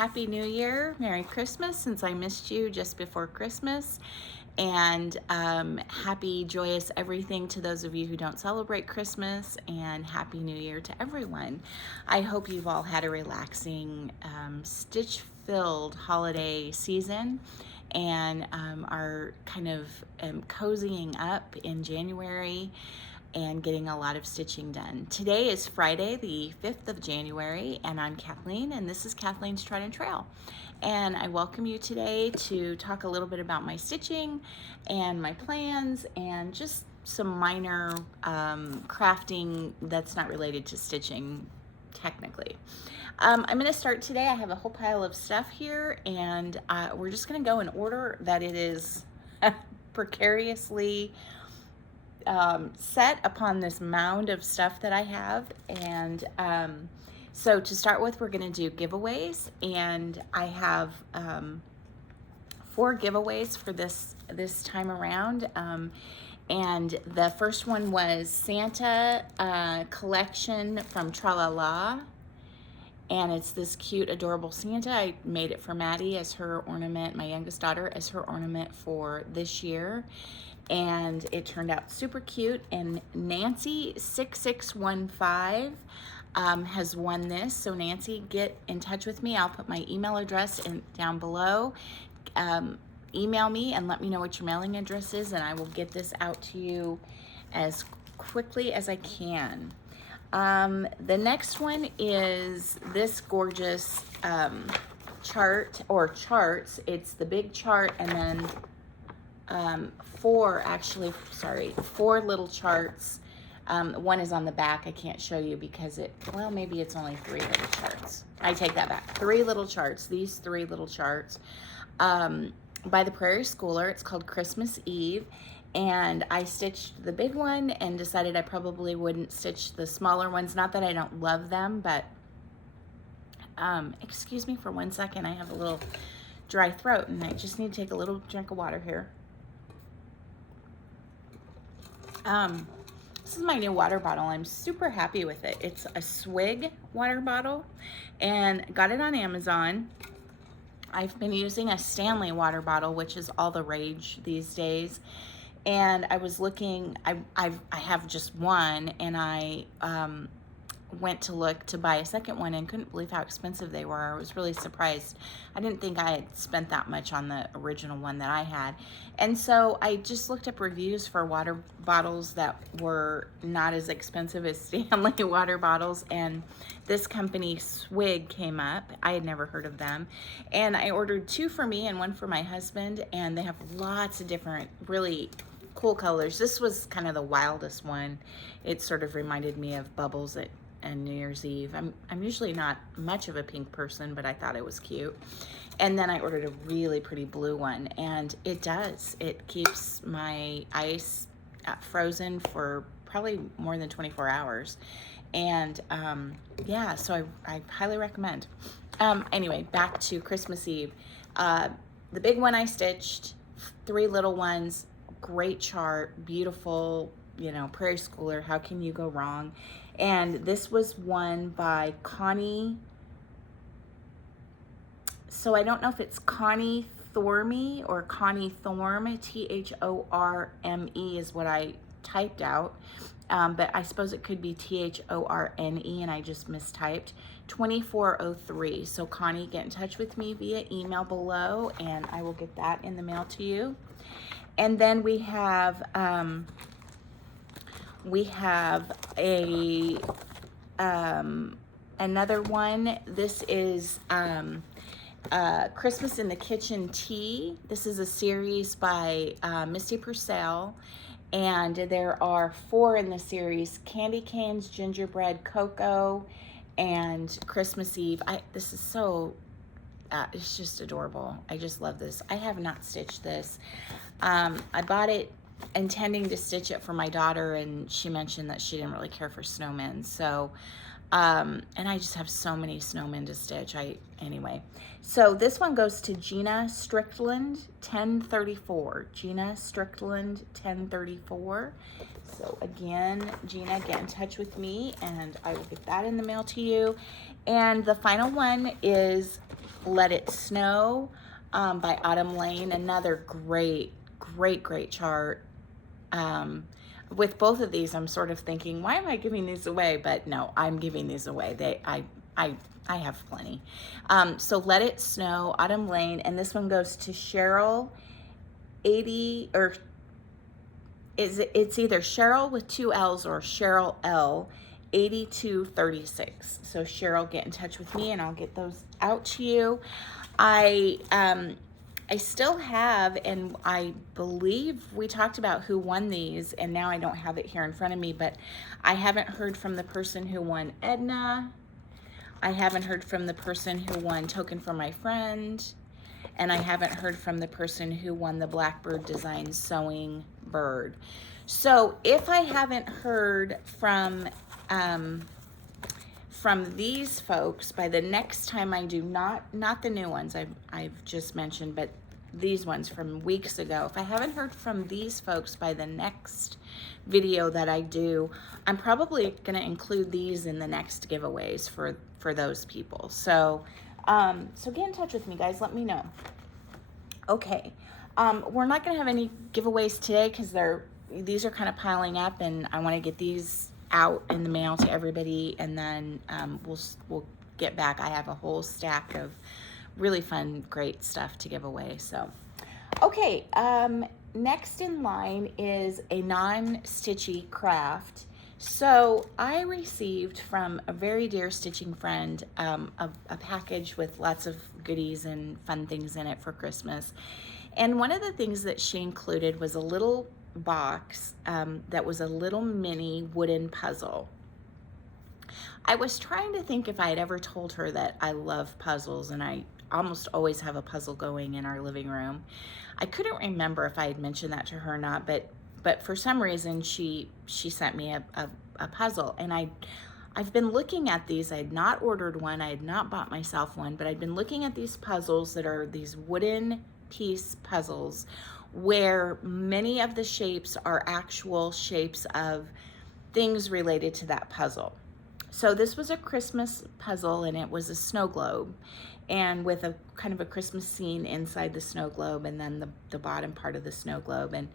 Happy New Year, Merry Christmas, since I missed you just before Christmas, and happy, joyous everything to those of you who don't celebrate Christmas, and Happy New Year to everyone. I hope you've all had a relaxing, stitch-filled holiday season, and are kind of cozying up in January and getting a lot of stitching done. Today is Friday, the 5th of January, and I'm Kathleen, and this is Kathleen's Trodden Trail. And I welcome you today to talk a little bit about my stitching and my plans and just some minor crafting that's not related to stitching technically. I'm gonna start today. I have a whole pile of stuff here, and we're just gonna go in order that it is precariously set upon this mound of stuff that I have. And so to start with, we're going to do giveaways, and I have 4 giveaways for this time around. And the first one was Santa collection from Tralala, and it's this cute, adorable Santa. I made it for Maddie as her ornament, my youngest daughter, as her ornament for this year. And it turned out super cute. And Nancy6615 has won this. So Nancy, get in touch with me. I'll put my email address down below. Email me and let me know what your mailing address is, and I will get this out to you as quickly as I can. The next one is this gorgeous chart, or charts. It's the big chart, and then 4 little charts. One is on the back. I can't show you because well, maybe it's only 3 little charts. I take that back. 3 little charts. These 3 little charts by the Prairie Schooler. It's called Christmas Eve. And I stitched the big one and decided I probably wouldn't stitch the smaller ones. Not that I don't love them, but excuse me for 1 second. I have a little dry throat and I just need to take a little drink of water here. This is my new water bottle. I'm super happy with it. It's a Swig water bottle, and got it on Amazon. I've been using a Stanley water bottle, which is all the rage these days. And I was looking, I have just one, and I went to look to buy a second one and couldn't believe how expensive they were. I was really surprised. I didn't think I had spent that much on the original one that I had. And so I just looked up reviews for water bottles that were not as expensive as Stanley water bottles, and this company Swig came up. I had never heard of them, and I ordered 2 for me and 1 for my husband, and they have lots of different really cool colors. This was kind of the wildest one. It sort of reminded me of Bubbles and New Year's Eve. I'm usually not much of a pink person, but I thought it was cute. And then I ordered a really pretty blue one, and it does. It keeps my ice frozen for probably more than 24 hours. And yeah, so I highly recommend. Anyway, back to Christmas Eve. The big one I stitched, 3 little ones, great chart, beautiful, you know, Prairie Schooler. How can you go wrong? And this was won by Connie. So I don't know if it's Connie Thorme or Connie Thorme. Thorme is what I typed out. But I suppose it could be Thorne, and I just mistyped. 2403. So Connie, get in touch with me via email below, and I will get that in the mail to you. And then we have another one. This is Christmas in the Kitchen Tea. This is a series by Misty Purcell, and there are 4 in the series: Candy Canes, Gingerbread, Cocoa, and Christmas Eve. This is so, it's just adorable. I just love this. I have not stitched this. I bought it intending to stitch it for my daughter, and she mentioned that she didn't really care for snowmen. So, and I just have so many snowmen to stitch. Anyway, so this one goes to Gina Strickland 1034. Gina Strickland 1034. So again, Gina, get in touch with me and I will get that in the mail to you. And the final one is Let It Snow by Autumn Lane. Another great chart. With both of these, I'm sort of thinking, why am I giving these away? But no, I'm giving these away. I have plenty. So Let It Snow, Autumn Lane, and this one goes to Cheryl 80, or it's either Cheryl with 2 L's or Cheryl L 8236. So Cheryl, get in touch with me and I'll get those out to you. I still have, and I believe we talked about who won these, and now I don't have it here in front of me, but I haven't heard from the person who won Edna. I haven't heard from the person who won Token for My Friend, and I haven't heard from the person who won the Blackbird Design Sewing Bird. So if I haven't heard from these folks by the next time I do, not the new ones I've just mentioned, but these ones from weeks ago, if I haven't heard from these folks by the next video that I do, I'm probably going to include these in the next giveaways for those people. So so get in touch with me, guys. Let me know. Okay, we're not going to have any giveaways today because these are kind of piling up, and I want to get these out in the mail to everybody, and then we'll get back. I have a whole stack of really fun, great stuff to give away. So, okay, next in line is a non-stitchy craft. So I received from a very dear stitching friend a package with lots of goodies and fun things in it for Christmas. And one of the things that she included was a little box that was a little mini wooden puzzle. I was trying to think if I had ever told her that I love puzzles, and I almost always have a puzzle going in our living room. I couldn't remember if I had mentioned that to her or not, but for some reason she sent me a puzzle, and I've been looking at these. I had not ordered one, I had not bought myself one, but I'd been looking at these puzzles that are these wooden piece puzzles where many of the shapes are actual shapes of things related to that puzzle. So this was a Christmas puzzle, and it was a snow globe, and with a kind of a Christmas scene inside the snow globe, and then the bottom part of the snow globe. And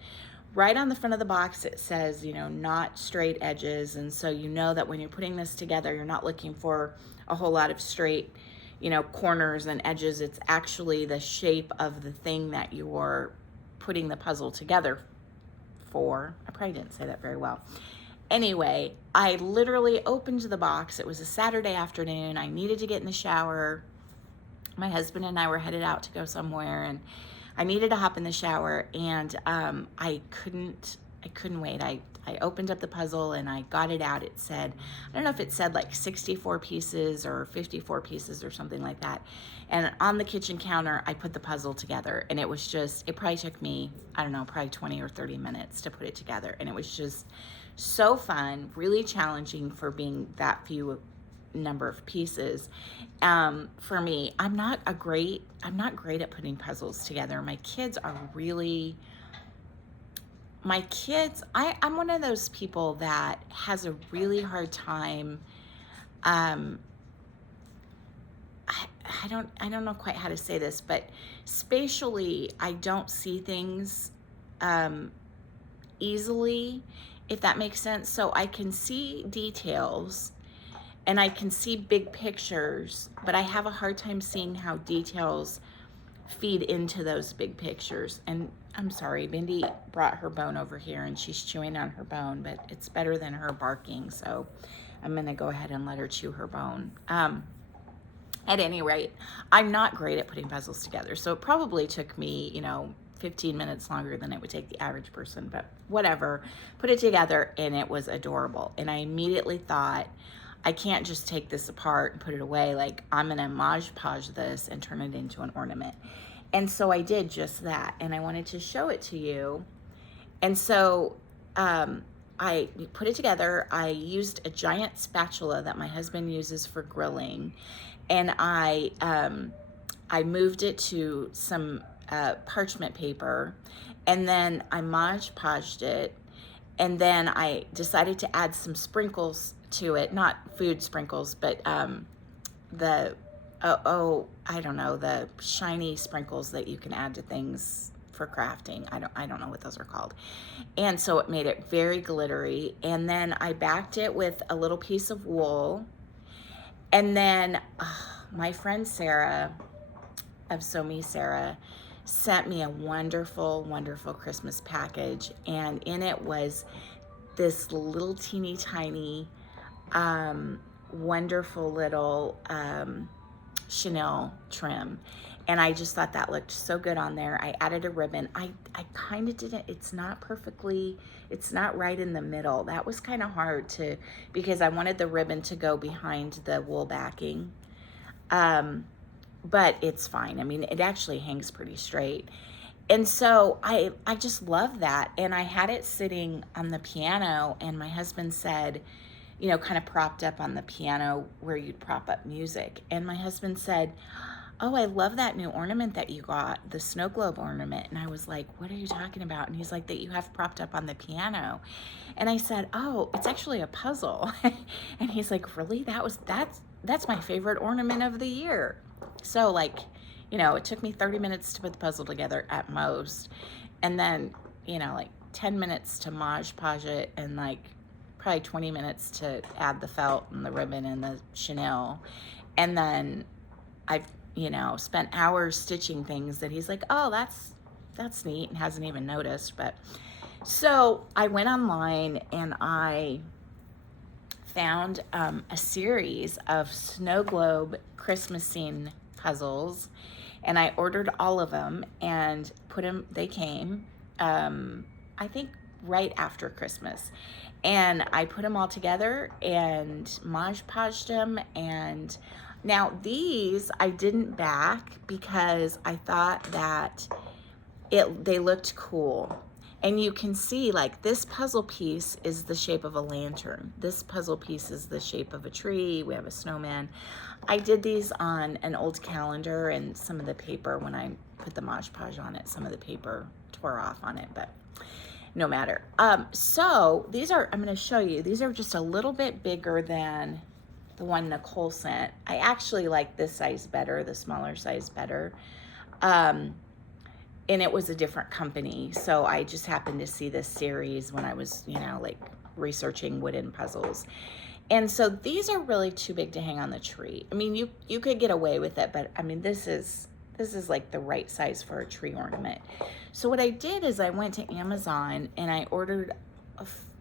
right on the front of the box it says, you know, not straight edges, and so you know that when you're putting this together, you're not looking for a whole lot of straight, you know, corners and edges. It's actually the shape of the thing that you're putting the puzzle together for. I probably didn't say that very well. Anyway, I literally opened the box. It was a Saturday afternoon. I needed to get in the shower. My husband and I were headed out to go somewhere, and I needed to hop in the shower, and I couldn't wait. I opened up the puzzle and I got it out. It said, I don't know if it said like 64 pieces or 54 pieces or something like that. And on the kitchen counter, I put the puzzle together, and it was just, it probably took me, I don't know, probably 20 or 30 minutes to put it together. And it was just so fun, really challenging for being that few number of pieces. For me, I'm not great at putting puzzles together. My kids, I'm one of those people that has a really hard time. I don't know quite how to say this, but spatially, I don't see things easily, if that makes sense. So I can see details and I can see big pictures, but I have a hard time seeing how details feed into those big pictures. And I'm sorry, Bindi brought her bone over here and she's chewing on her bone, but it's better than her barking, so I'm gonna go ahead and let her chew her bone. At any rate, I'm not great at putting puzzles together, so it probably took me, 15 minutes longer than it would take the average person, but whatever. Put it together and it was adorable. And I immediately thought, I can't just take this apart and put it away. Like, I'm gonna Mod Podge this and turn it into an ornament. And so I did just that, and I wanted to show it to you. And so I put it together. I used a giant spatula that my husband uses for grilling, and I moved it to some parchment paper, and then I Mod Podged it, and then I decided to add some sprinkles to it, not food sprinkles, but I don't know, the shiny sprinkles that you can add to things for crafting. I don't know what those are called. And so it made it very glittery. And then I backed it with a little piece of wool. And then my friend Sarah of So Me Sarah sent me a wonderful, wonderful Christmas package. And in it was this little teeny tiny, wonderful little Chanel trim. And I just thought that looked so good on there. I added a ribbon. I kind of didn't, it's not right in the middle. That was kind of hard because I wanted the ribbon to go behind the wool backing. But it's fine. I mean, it actually hangs pretty straight. And so I just love that. And I had it sitting on the piano, and my husband said, you know, kind of propped up on the piano where you'd prop up music. And my husband said, oh, I love that new ornament that you got, the snow globe ornament. And I was like, what are you talking about? And he's like, that you have propped up on the piano. And I said, oh, it's actually a puzzle. And he's like, really? That's my favorite ornament of the year. So like, you know, it took me 30 minutes to put the puzzle together at most. And then, you know, like 10 minutes to Mod Podge it, and like probably 20 minutes to add the felt and the ribbon and the Chanel. And then I've, you know, spent hours stitching things that he's like, oh, that's neat, and hasn't even noticed. But so I went online and I found a series of snow globe Christmas scene puzzles, and I ordered all of them and they came, I think right after Christmas. And I put them all together and Mod Podged them. And now these I didn't back because I thought that they looked cool. And you can see, like, this puzzle piece is the shape of a lantern. This puzzle piece is the shape of a tree. We have a snowman. I did these on an old calendar, and some of the paper, when I put the Mod Podge on it, some of the paper tore off on it, but no matter. So these are, I'm going to show you, these are just a little bit bigger than the one Nicole sent. I actually like this size better, the smaller size better. And it was a different company. So I just happened to see this series when I was, you know, like researching wooden puzzles. And so these are really too big to hang on the tree. I mean, you could get away with it, but I mean, this is like the right size for a tree ornament. So what I did is I went to Amazon and I ordered,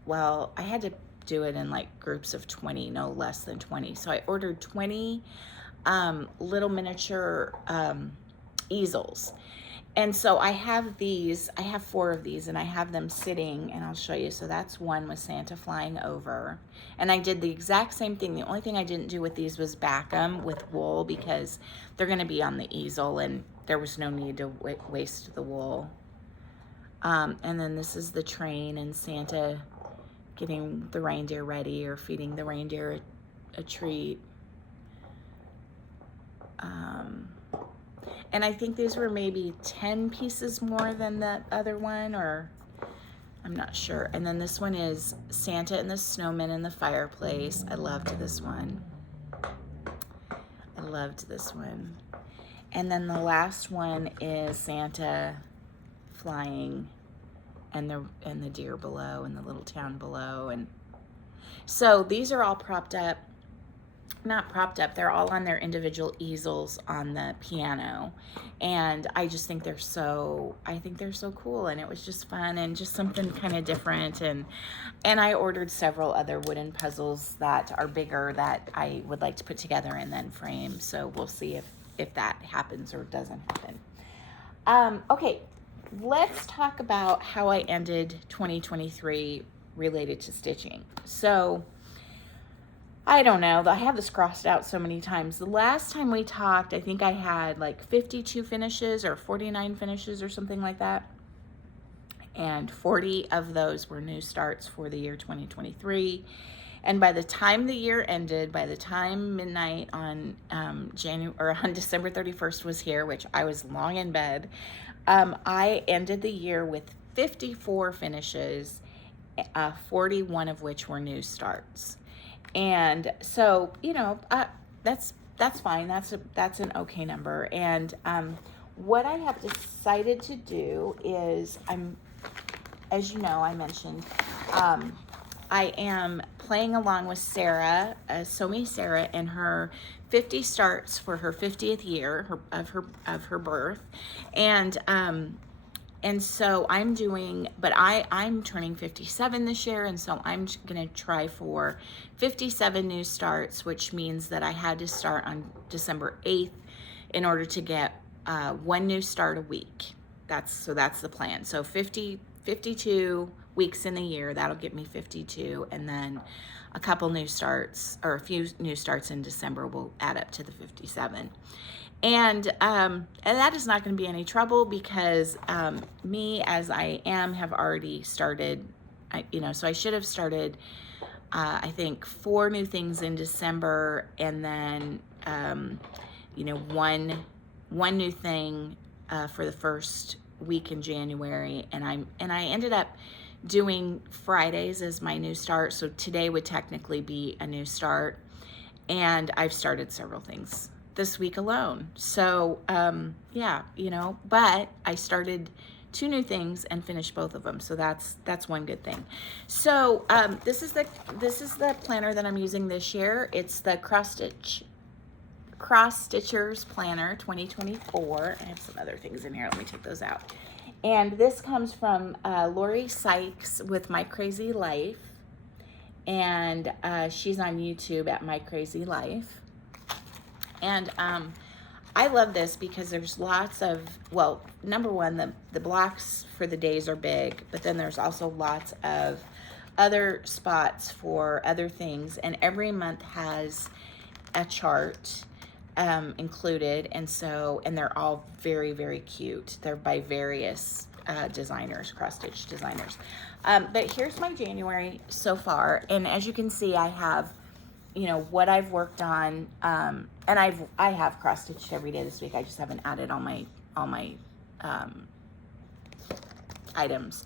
well, I had to do it in like groups of 20, no less than 20. So I ordered 20 little miniature easels. And so I have 4 of these, and I have them sitting, and I'll show you. So that's one with Santa flying over. And I did the exact same thing. The only thing I didn't do with these was back them with wool, because they're gonna be on the easel and there was no need to waste the wool. And then this is the train and Santa getting the reindeer ready or feeding the reindeer a treat. And I think these were maybe 10 pieces more than the other one, or I'm not sure. And then this one is Santa and the snowman in the fireplace. I loved this one. I loved this one. And then the last one is Santa flying and the deer below and the little town below. And so these are all propped up. Not propped up, they're all on their individual easels on the piano, and I just think they're so cool, and it was just fun and just something kind of different. And I ordered several other wooden puzzles that are bigger that I would like to put together and then frame, so we'll see if that happens or doesn't happen. Okay, let's talk about how I ended 2023 related to stitching. So I don't know, I have this crossed out so many times. The last time we talked, I think I had like 52 finishes or 49 finishes or something like that. And 40 of those were new starts for the year 2023. And by the time the year ended, by the time midnight on on December 31st was here, which I was long in bed, I ended the year with 54 finishes, 41 of which were new starts. And so, you know, that's that's fine. That's an okay number. And what I have decided to do is as you know, I mentioned, I am playing along with Sarah, Somi Sarah, and her 50 starts for her 50th year of her birth, and so I'm doing, but I'm turning 57 this year, and so I'm gonna try for 57 new starts, which means that I had to start on December 8th in order to get one new start a week. That's the plan. So 52 weeks in the year, that'll get me 52, and then a couple new starts, or a few new starts in December will add up to the 57. And that is not going to be any trouble, because me, as I am, have already started, so I should have started, I think, 4 new things in December, and then, one new thing for the first week in January, and I ended up doing Fridays as my new start, so today would technically be a new start, and I've started several things this week alone. So yeah, but I started 2 new things and finished both of them, so that's one good thing. So this is the planner that I'm using this year. It's the Cross Stitchers Planner 2024. I have some other things in here. Let me take those out. And this comes from Lori Sykes with My Crazy Life, and she's on YouTube at My Crazy Life. And I love this because there's lots of, well, number one, the blocks for the days are big, but then there's also lots of other spots for other things, and every month has a chart included, and they're all very, very cute. They're by various designers, cross-stitch designers. But here's my January so far, and as you can see, I have, what I've worked on, and I have cross-stitched every day this week. I just haven't added all my items.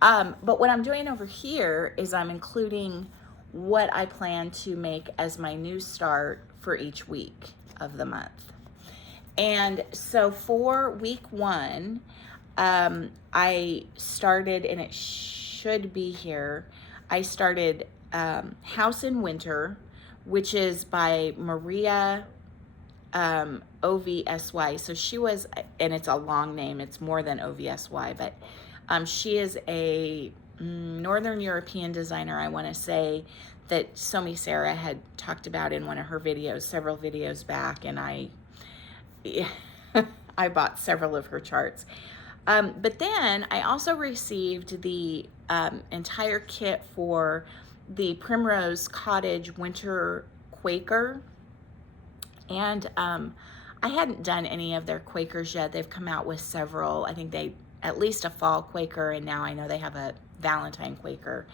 But what I'm doing over here is I'm including what I plan to make as my new start for each week of the month. And so for week 1, I started, and it should be here, I started House in Winter, which is by Maria OVSY. So she was, and it's a long name, it's more than OVSY, but she is a Northern European designer, I want to say, that Somi Sarah had talked about in one of her videos, several videos back, and I bought several of her charts. But then I also received the entire kit for the Primrose Cottage Winter Quaker, and I hadn't done any of their Quakers yet. They've come out with several. I think they, at least a fall Quaker, and now I know they have a Valentine Quaker.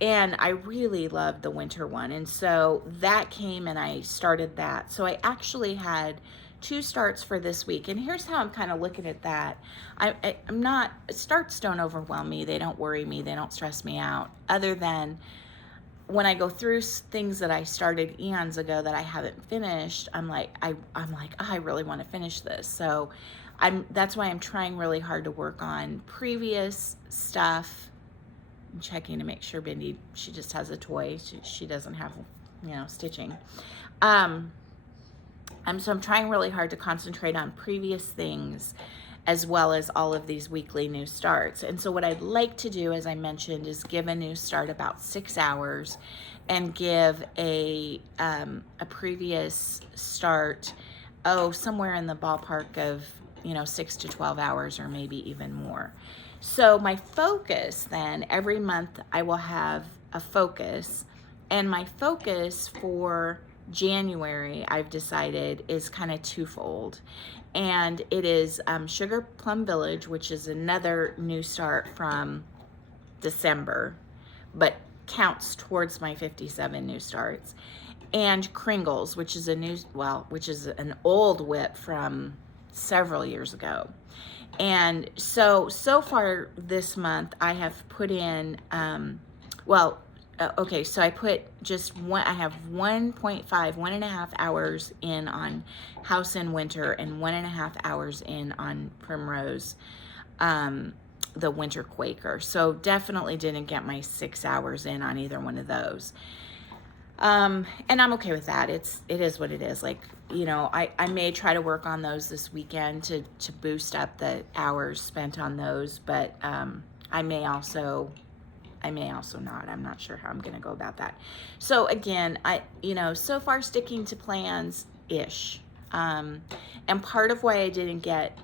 And I really loved the winter one, and so that came and I started that. So I actually had 2 starts for this week, and here's how I'm kind of looking at that. I'm not, starts don't overwhelm me, they don't worry me, they don't stress me out, other than when I go through things that I started eons ago that I haven't finished, I'm like, oh, I really want to finish this. So that's why I'm trying really hard to work on previous stuff. I'm checking to make sure Bindi, she just has a toy. She doesn't have, stitching. So I'm trying really hard to concentrate on previous things, as well as all of these weekly new starts. And so what I'd like to do, as I mentioned, is give a new start about 6 hours, and give a previous start, somewhere in the ballpark of 6 to 12 hours, or maybe even more. So my focus then, every month I will have a focus, and my focus for January, I've decided, is kind of twofold. And it is Sugar Plum Village, which is another new start from December, but counts towards my 57 new starts. And Kringles, which is which is an old whip from several years ago. And so far this month, I have put in, okay, so I put just one, I have 1.5 hours in on House in Winter and 1.5 hours in on Primrose, the Winter Quaker. So definitely didn't get my 6 hours in on either one of those. And I'm okay with that. It is what it is. Like, you know, I may try to work on those this weekend to boost up the hours spent on those, but I may also not. I'm not sure how I'm going to go about that. So again, so far sticking to plans ish. And part of why I didn't get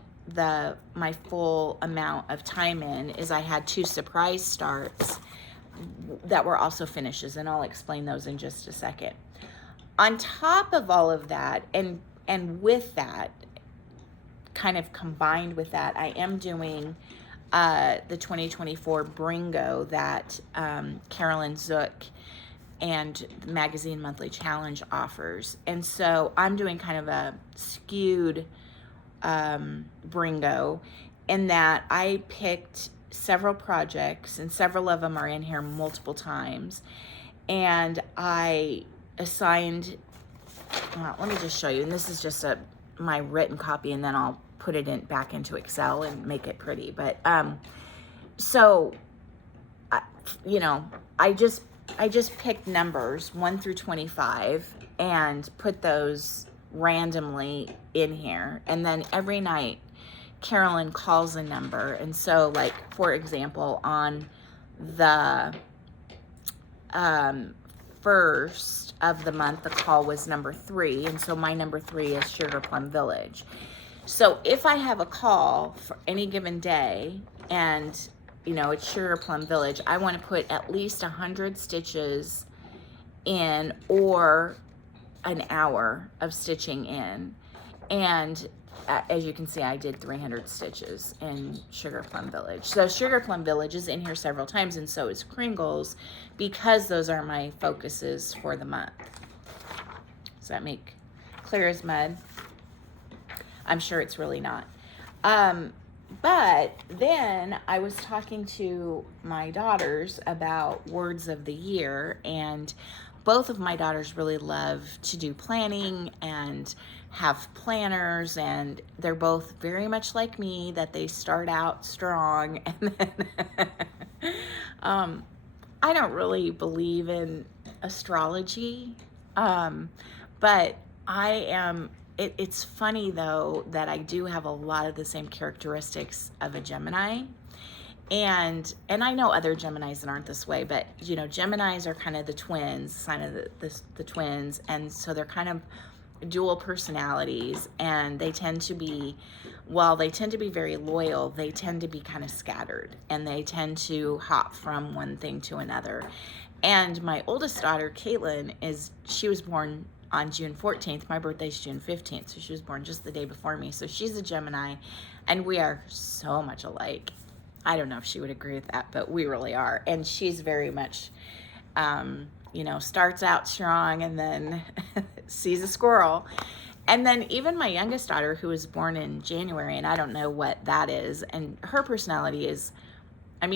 my full amount of time in is I had 2 surprise starts that were also finishes, and I'll explain those in just a second. On top of all of that, and with that, kind of combined with that, I am doing the 2024 Bringo that Carolyn Zook and the Magazine Monthly Challenge offers. And so I'm doing kind of a skewed Bringo in that I picked several projects, and several of them are in here multiple times, and I assigned, let me just show you, and this is just my written copy, and then I'll put it back into Excel and make it pretty. But so I just picked numbers 1 through 25 and put those randomly in here, and then every night Carolyn calls a number. And so, like, for example, on the first of the month, the call was number 3, and so my number 3 is Sugar Plum Village. So if I have a call for any given day and it's Sugar Plum Village, I want to put at least 100 stitches in, or an hour of stitching in. And as you can see, I did 300 stitches in Sugar Plum Village. So Sugar Plum Village is in here several times, and so is Kringles, because those are my focuses for the month. Does that make clear as mud? I'm sure it's really not. But then I was talking to my daughters about words of the year, and both of my daughters really love to do planning and have planners, and they're both very much like me, that they start out strong, and then I don't really believe in astrology, but it's funny though that I do have a lot of the same characteristics of a Gemini. And I know other Geminis that aren't this way, but Geminis are kind of the twins, sign of the twins, and so they're kind of dual personalities, and they tend to be, while they tend to be very loyal, they tend to be kind of scattered, and they tend to hop from one thing to another. And my oldest daughter, Caitlin, she was born on June 14th. My birthday's June 15th, so she was born just the day before me. So she's a Gemini, and we are so much alike. I don't know if she would agree with that, but we really are. And she's very much, starts out strong and then sees a squirrel. And then even my youngest daughter, who was born in January, and I don't know what that is, and her personality is,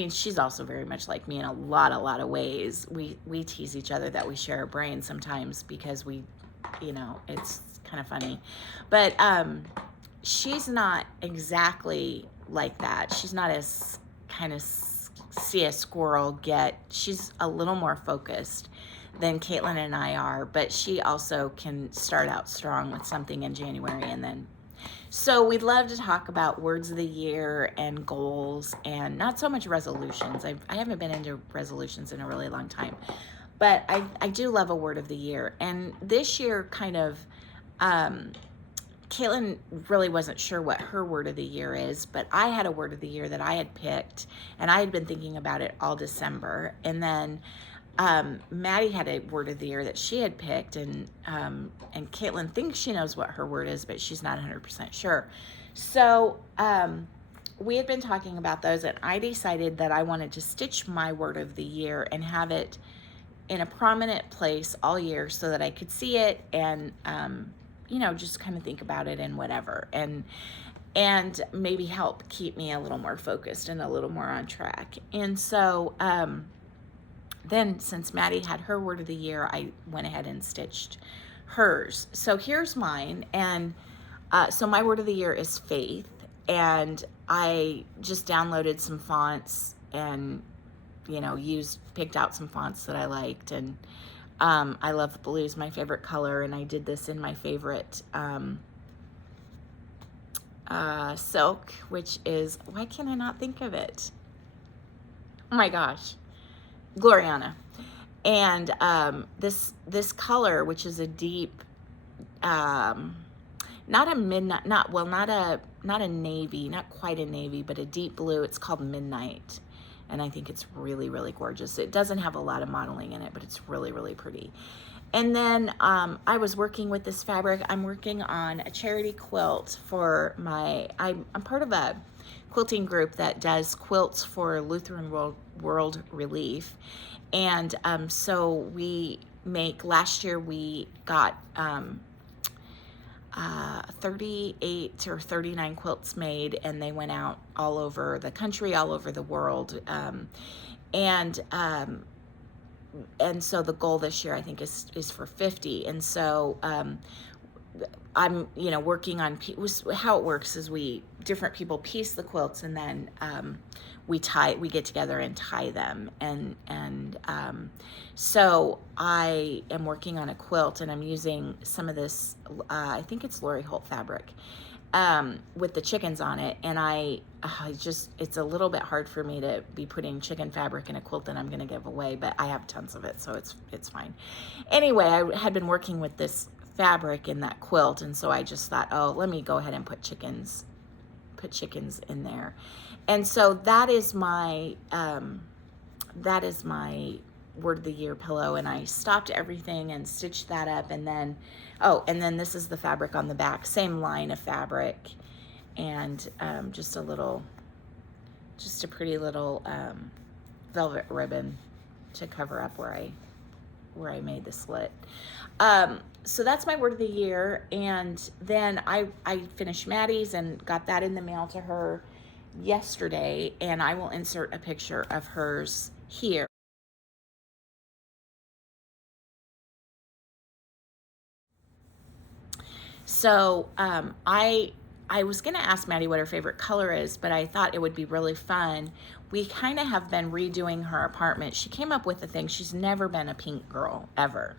she's also very much like me in a lot of ways. We tease each other that we share a brain sometimes, because it's kind of funny. But she's not exactly like that. She's not as kind of see a squirrel get. She's a little more focused than Caitlin and I are, but she also can start out strong with something in January. And then, so we'd love to talk about words of the year and goals, and not so much resolutions. I haven't been into resolutions in a really long time, but I do love a word of the year. And this year, kind of, Caitlin really wasn't sure what her word of the year is, but I had a word of the year that I had picked, and I had been thinking about it all December. And then Maddie had a word of the year that she had picked, and Caitlin thinks she knows what her word is, but she's not 100% sure. So we had been talking about those, and I decided that I wanted to stitch my word of the year and have it in a prominent place all year so that I could see it and just kind of think about it and whatever, and maybe help keep me a little more focused and a little more on track. And so then since Maddie had her word of the year, I went ahead and stitched hers. So here's mine. And so my word of the year is faith. And I just downloaded some fonts and, you know, picked out some fonts that I liked. And I love blue is my favorite color. And I did this in my favorite silk, which is, why can I not think of it? Oh my gosh, Gloriana. And this color, which is a deep, not a midnight, not a navy, not quite a navy, but a deep blue. It's called Midnight, and I think it's really, really gorgeous. It doesn't have a lot of modeling in it, but it's really, really pretty. And then I was working with this fabric. I'm working on a charity quilt for I'm part of a quilting group that does quilts for Lutheran World Relief. And so last year we got 38 or 39 quilts made, and they went out all over the country, all over the world. And so the goal this year, I think, is for 50. And so I'm, you know, working on how it works is different people piece the quilts, and then we get together and tie them. And so I am working on a quilt, and I'm using some of this, I think it's Lori Holt fabric, with the chickens on it. And it's a little bit hard for me to be putting chicken fabric in a quilt that I'm going to give away, but I have tons of it, so it's fine. Anyway, I had been working with this fabric in that quilt, and so I just thought, oh, let me go ahead and put chickens in there. And so that is my word of the year pillow, and I stopped everything and stitched that up. And then this is the fabric on the back, same line of fabric, and just a pretty little velvet ribbon to cover up where I made the slit. So that's my word of the year. And then I finished Maddie's and got that in the mail to her yesterday, and I will insert a picture of hers here. So I was going to ask Maddie what her favorite color is, but I thought it would be really fun. We kind of have been redoing her apartment. She came up with the thing. She's never been a pink girl, ever.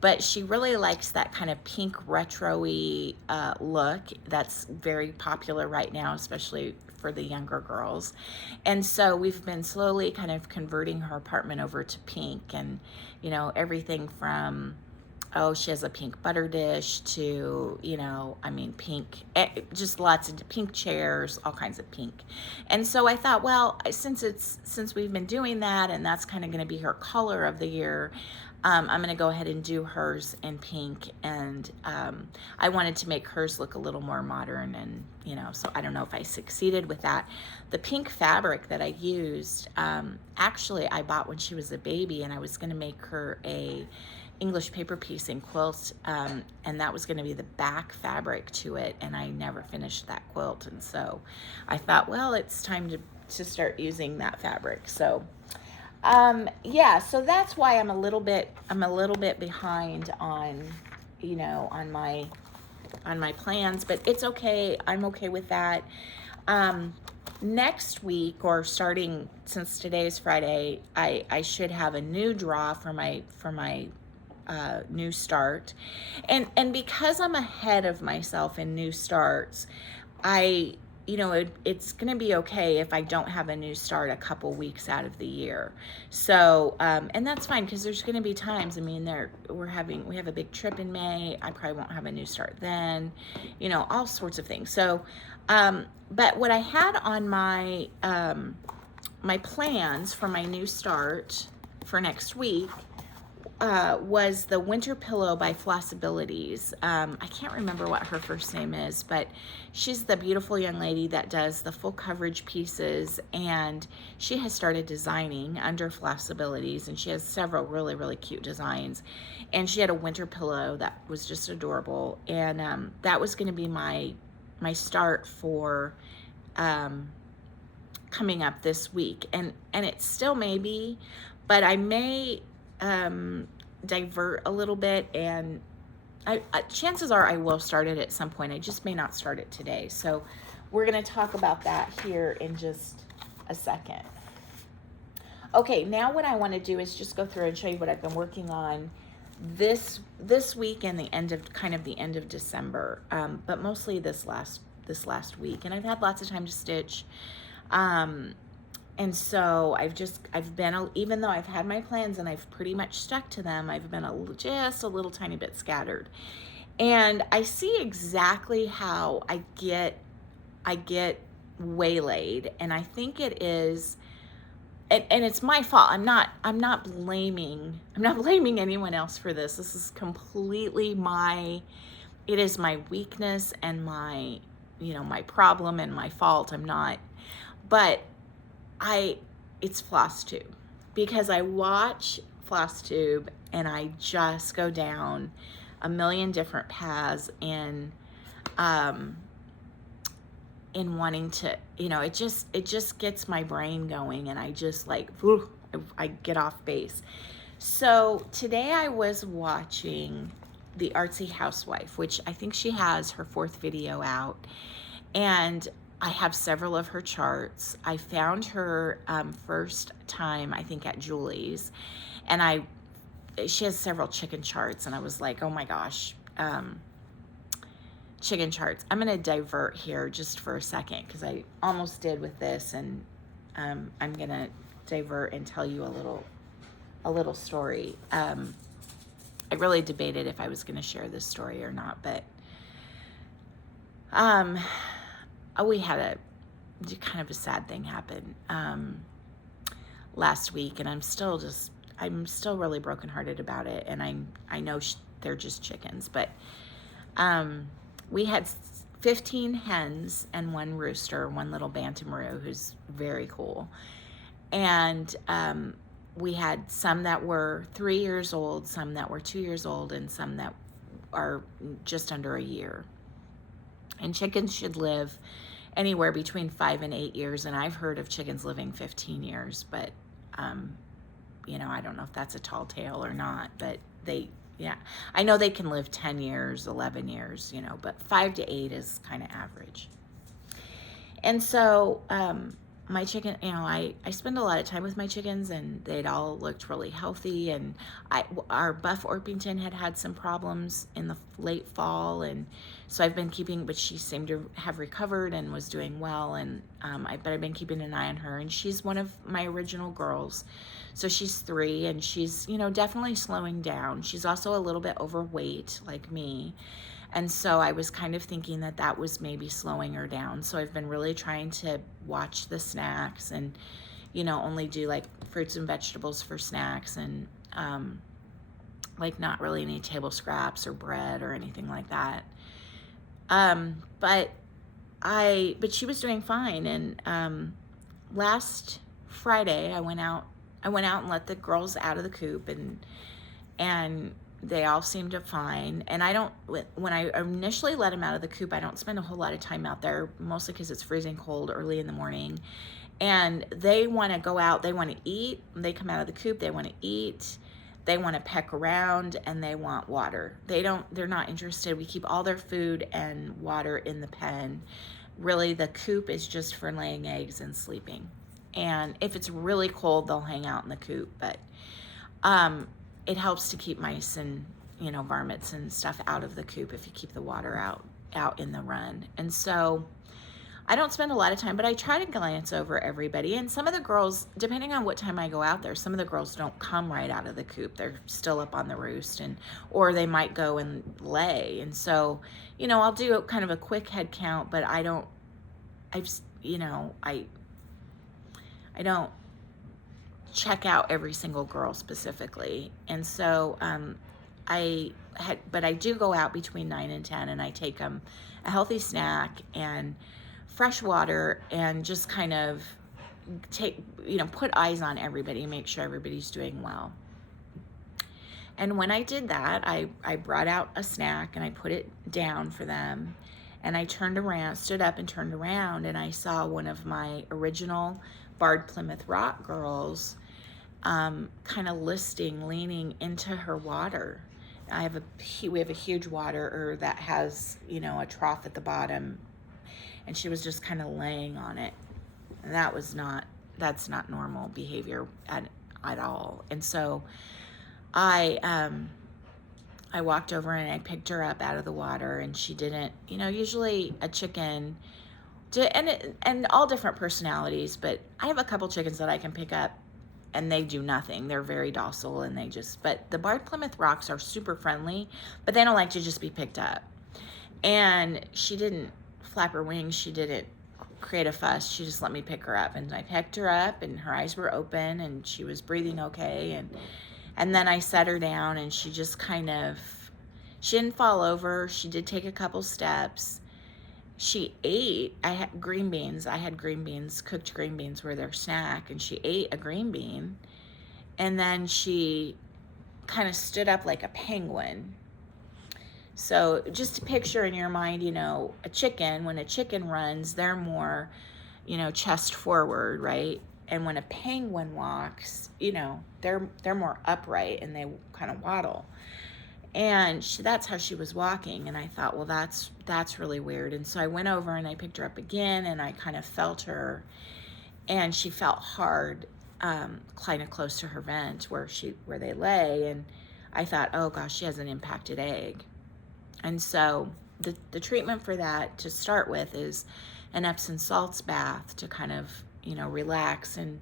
But she really likes that kind of pink retro-y look that's very popular right now, especially for the younger girls. And so we've been slowly kind of converting her apartment over to pink, and, you know, everything from, she has a pink butter dish to, you know, I mean, pink, just lots of pink chairs, all kinds of pink. And so I thought, well, since we've been doing that, and that's kind of going to be her color of the year, I'm going to go ahead and do hers in pink. And I wanted to make hers look a little more modern, and, you know, so I don't know if I succeeded with that. The pink fabric that I used, actually I bought when she was a baby, and I was going to make her a English paper piecing quilt, and that was going to be the back fabric to it, and I never finished that quilt. And so I thought, well, it's time to start using that fabric. So yeah, so that's why I'm a little bit behind on, you know, on my plans, but it's okay. I'm okay with that. Next week, or starting, since today's Friday, I should have a new draw for my new start. And because I'm ahead of myself in new starts, you know, it's going to be okay if I don't have a new start a couple weeks out of the year. So, and that's fine, because there's going to be times, I mean, we have a big trip in May. I probably won't have a new start then, you know, all sorts of things. So, but what I had on my, my plans for my new start for next week was the Winter Pillow by Flossabilities. I can't remember what her first name is, but she's the beautiful young lady that does the full coverage pieces, and she has started designing under Flossabilities, and she has several really, really cute designs. And she had a winter pillow that was just adorable, and that was going to be my start for coming up this week, and it still may be. but I may divert a little bit, and chances are I will start it at some point. I just may not start it today. So we're going to talk about that here in just a second. Okay, now what I want to do is just go through and show you what I've been working on this week and the end of December, but mostly this last week. And I've had lots of time to stitch, and so I've been, even though I've had my plans and I've pretty much stuck to them, I've been just a little tiny bit scattered. And I see exactly how I get waylaid, and I think it is, and it's my fault. I'm not blaming anyone else for this. This is completely it is my weakness and my problem and my fault. But it's FlossTube, because I watch FlossTube and I just go down a million different paths in wanting to, it just gets my brain going, and I just I get off base. So today I was watching The Artsy Housewife, which I think she has her 4th video out, and I have several of her charts. I found her first time, I think, at Julie's, and she has several chicken charts, and I was like, oh my gosh, chicken charts. I'm going to divert here just for a second, because I almost did with this, and I'm going to divert and tell you a little story. I really debated if I was going to share this story or not, but we had a kind of a sad thing happen last week, and I'm still really brokenhearted about it, and I know they're just chickens, but we had 15 hens and 1 rooster, 1 little bantam-roo who's very cool. And we had some that were 3 years old, some that were 2 years old, and some that are just under a year. And chickens should live anywhere between 5 and 8 years, and I've heard of chickens living 15 years, but I don't know if that's a tall tale or not, but I know they can live 10 years, 11 years, but 5 to 8 is kind of average. And so my chicken, I spend a lot of time with my chickens, and they'd all looked really healthy, and our Buff Orpington had some problems in the late fall, and so I've been keeping, but she seemed to have recovered and was doing well, and I've been keeping an eye on her, and she's one of my original girls. So she's 3, and she's, definitely slowing down. She's also a little bit overweight like me. And so I was kind of thinking that was maybe slowing her down. So I've been really trying to watch the snacks, and, only do like fruits and vegetables for snacks, and not really any table scraps or bread or anything like that. But she was doing fine. And last Friday I went out and let the girls out of the coop, and they all seemed fine. And when I initially let them out of the coop, I don't spend a whole lot of time out there, mostly because it's freezing cold early in the morning. And they want to go out, they want to eat, they come out of the coop, they want to eat, they want to peck around, and they want water. They're not interested. We keep all their food and water in the pen. Really, the coop is just for laying eggs and sleeping. And if it's really cold, they'll hang out in the coop, but it helps to keep mice and varmints and stuff out of the coop if you keep the water out in the run. And so I don't spend a lot of time, but I try to glance over everybody. And some of the girls, depending on what time I go out there, some of the girls don't come right out of the coop. They're still up on the roost, or they might go and lay. And so I'll do kind of a quick head count, but I don't check out every single girl specifically. And so but I do go out between 9 and 10, and I take them a healthy snack and fresh water, and just kind of put eyes on everybody, make sure everybody's doing well. And when I did that, I brought out a snack and I put it down for them, and I stood up and turned around, and I saw one of my original Barred Plymouth Rock girls kind of leaning into her water. We have a huge waterer that has, a trough at the bottom, and she was just kind of laying on it. And that's not normal behavior at all. And so I walked over and I picked her up out of the water, and she didn't, usually a chicken, and all different personalities, but I have a couple chickens that I can pick up and they do nothing. They're very docile, and but the Barred Plymouth Rocks are super friendly, but they don't like to just be picked up. And she didn't flap her wings. She didn't create a fuss. She just let me pick her up, and I picked her up, and her eyes were open, and she was breathing okay. And then I set her down, and she just she didn't fall over. She did take a couple steps. She ate. I had green beans. Cooked green beans were their snack, and she ate a green bean. And then she kind of stood up like a penguin. So just to picture in your mind, a chicken, when a chicken runs, they're more, chest forward, right? And when a penguin walks, they're more upright, and they kind of waddle. And that's how she was walking. And I thought, well, that's really weird. And so I went over and I picked her up again, and I kind of felt her, and she felt hard, kind of close to her vent where they lay. And I thought, oh gosh, she has an impacted egg. And so the treatment for that to start with is an Epsom salts bath to kind of, relax, and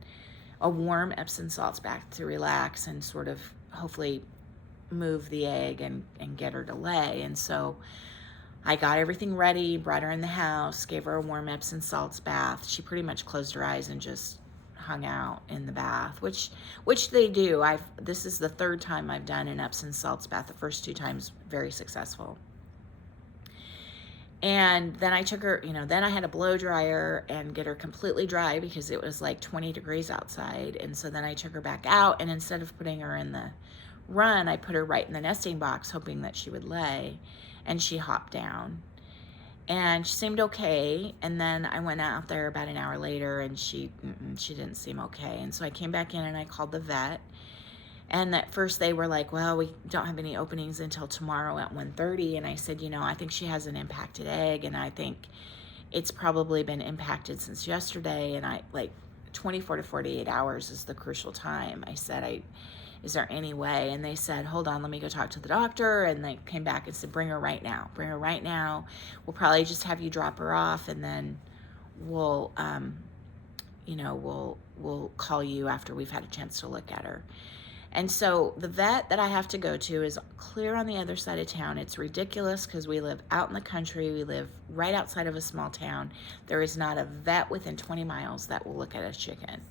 a warm Epsom salts bath to relax and sort of hopefully move the egg and get her to lay. And so I got everything ready, brought her in the house, gave her a warm Epsom salts bath. She pretty much closed her eyes and just hung out in the bath, which they do. This is the third time I've done an Epsom salts bath. The first 2 times very successful. And then I took her, then I had to blow dry her and get her completely dry because it was like 20 degrees outside. And so then I took her back out, and instead of putting her in the run, I put her right in the nesting box, hoping that she would lay, and she hopped down. And she seemed okay. And then I went out there about an hour later, and she didn't seem okay. And so I came back in and I called the vet. And at first they were like, well, we don't have any openings until tomorrow at 1:30. And I said, I think she has an impacted egg, and I think it's probably been impacted since yesterday. And 24 to 48 hours is the crucial time. I said, is there any way? And they said, hold on, let me go talk to the doctor. And they came back and said, bring her right now. We'll probably just have you drop her off, and then we'll call you after we've had a chance to look at her. And so the vet that I have to go to is clear on the other side of town. It's ridiculous because we live out in the country. We live right outside of a small town. There is not a vet within 20 miles that will look at a chicken.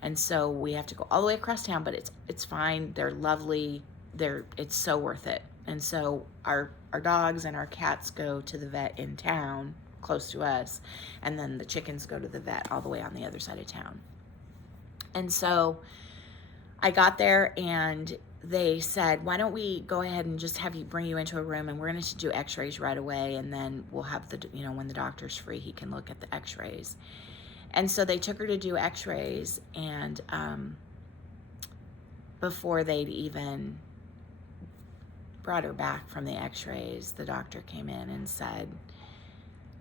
And so we have to go all the way across town, but it's fine. They're lovely. It's so worth it. And so our dogs and our cats go to the vet in town close to us, and then the chickens go to the vet all the way on the other side of town. And so I got there, and they said, why don't we go ahead and just bring you into a room, and we're going to do x-rays right away, and then we'll have when the doctor's free, he can look at the x-rays. And so they took her to do x-rays, and before they'd even brought her back from the x-rays, the doctor came in and said,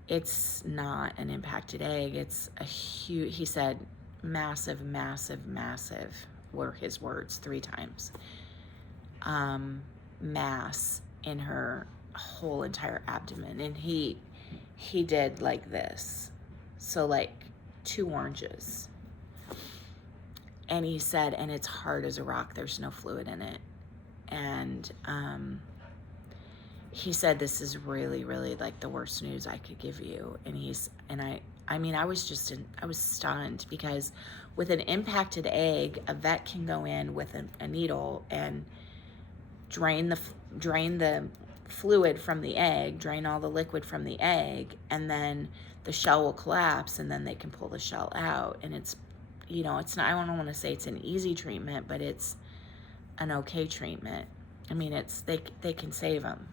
it's not an impacted egg. It's he said, massive, massive, massive were his words 3 times. Mass in her whole entire abdomen. And he did like this. So like 2 oranges. And he said, and it's hard as a rock. There's no fluid in it. And he said, this is really, really like the worst news I could give you. I was stunned, because with an impacted egg, a vet can go in with a needle and drain the fluid from the egg, drain all the liquid from the egg, and then the shell will collapse, and then they can pull the shell out. And it's not, I don't want to say it's an easy treatment, but it's an okay treatment. I mean, they can save them,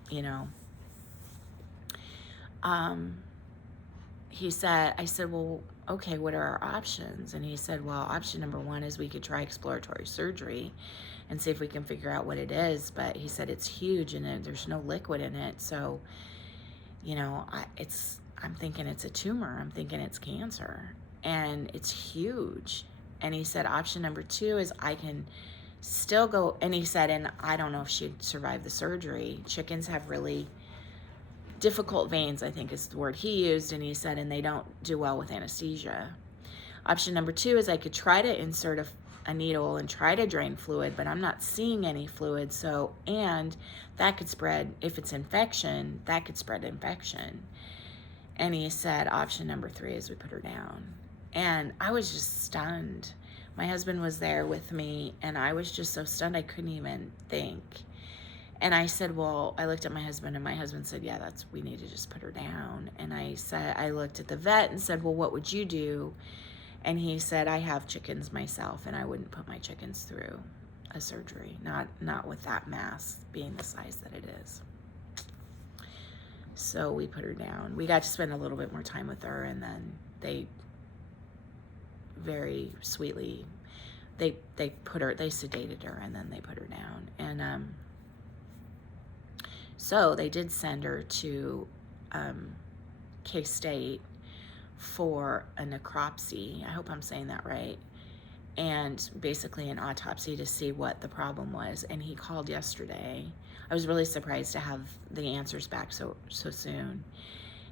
he said, I said, well, okay, what are our options? And he said, well, option number one is we could try exploratory surgery and see if we can figure out what it is. But he said it's huge and there's no liquid in it. So, you know, I'm thinking it's a tumor. I'm thinking it's cancer. And it's huge. And he said option number two is I can still go. And he said, and I don't know if she'd survive the surgery. Chickens have really difficult veins, I think is the word he used. And he said, and they don't do well with anesthesia. Option number two is I could try to insert a needle and try to drain fluid, but I'm not seeing any fluid. So, and that could spread, if it's infection, that could spread infection. And he said option number three is we put her down. And I was just stunned. My husband was there with me, and I was just so stunned I couldn't even think. And I said, well, I looked at my husband, and my husband said, yeah, we need to just put her down. And I said, I looked at the vet and said, well, what would you do? And he said, I have chickens myself, and I wouldn't put my chickens through a surgery, not with that mass being the size that it is. So we put her down. We got to spend a little bit more time with her, and then they very sweetly, they sedated her, and then they put her down. And so they did send her to K-State for a necropsy. I hope I'm saying that right. And basically an autopsy to see what the problem was. And he called yesterday. I was really surprised to have the answers back so soon.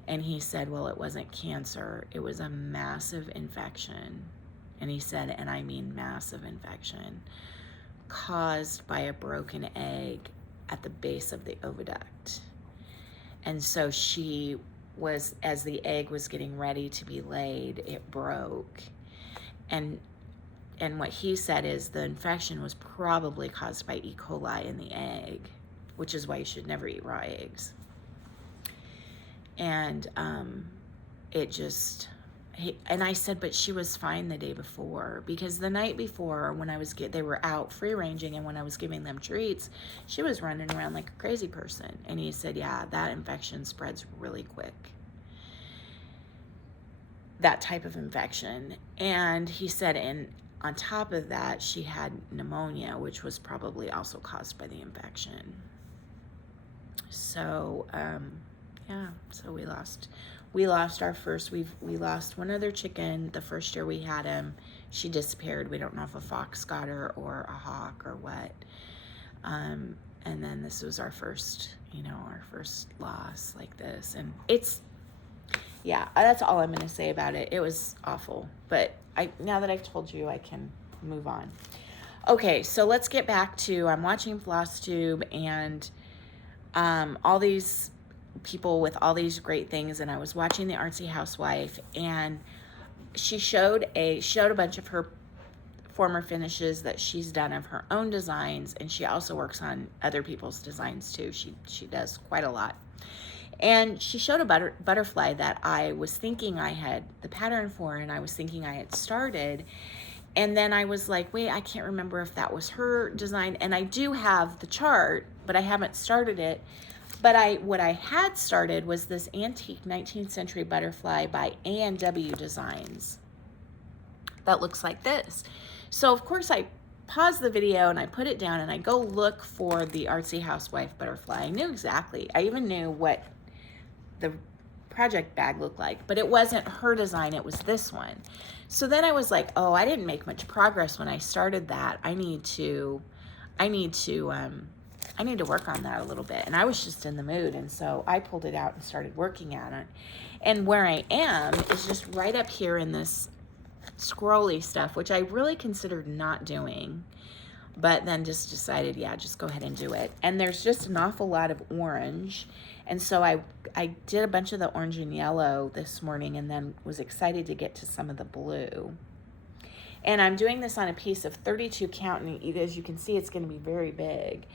And he said, well, it wasn't cancer. It was a massive infection. And he said, and I mean massive infection, caused by a broken egg at the base of the oviduct. And so she was, as the egg was getting ready to be laid, it broke. And what he said is the infection was probably caused by E. coli in the egg, which is why you should never eat raw eggs. And and I said, but she was fine the day before, because the night before when they were out free ranging, and when I was giving them treats, she was running around like a crazy person. And he said, yeah, that infection spreads really quick. That type of infection. And he said, and on top of that, she had pneumonia, which was probably also caused by the infection. So, yeah, so we lost our first, we lost one other chicken. The first year we had him, she disappeared. We don't know if a fox got her or a hawk or what. And then this was our first loss like this. And yeah, that's all I'm going to say about it. It was awful, but now that I've told you, I can move on. Okay, so let's get back to, I'm watching FlossTube and all these people with all these great things, and I was watching The Artsy Housewife, and she showed a bunch of her former finishes that she's done of her own designs, and she also works on other people's designs too. She does quite a lot. And she showed a butterfly that I was thinking I had the pattern for, and I was thinking I had started. And then I was like, wait, I can't remember if that was her design. And I do have the chart, but I haven't started it. But what I had started was this antique 19th century butterfly by A&W Designs that looks like this. So of course I paused the video and I put it down and I go look for the Artsy Housewife butterfly. I knew exactly. I even knew what the project bag looked like, but it wasn't her design, it was this one. So then I was like, oh, I didn't make much progress when I started that. I need to work on that a little bit. And I was just in the mood, and so I pulled it out and started working at it. And where I am is just right up here in this scrolly stuff, which I really considered not doing, but then just decided, yeah, just go ahead and do it. And there's just an awful lot of orange. And so I did a bunch of the orange and yellow this morning, and then was excited to get to some of the blue. And I'm doing this on a piece of 32 count, and as you can see, it's going to be very big.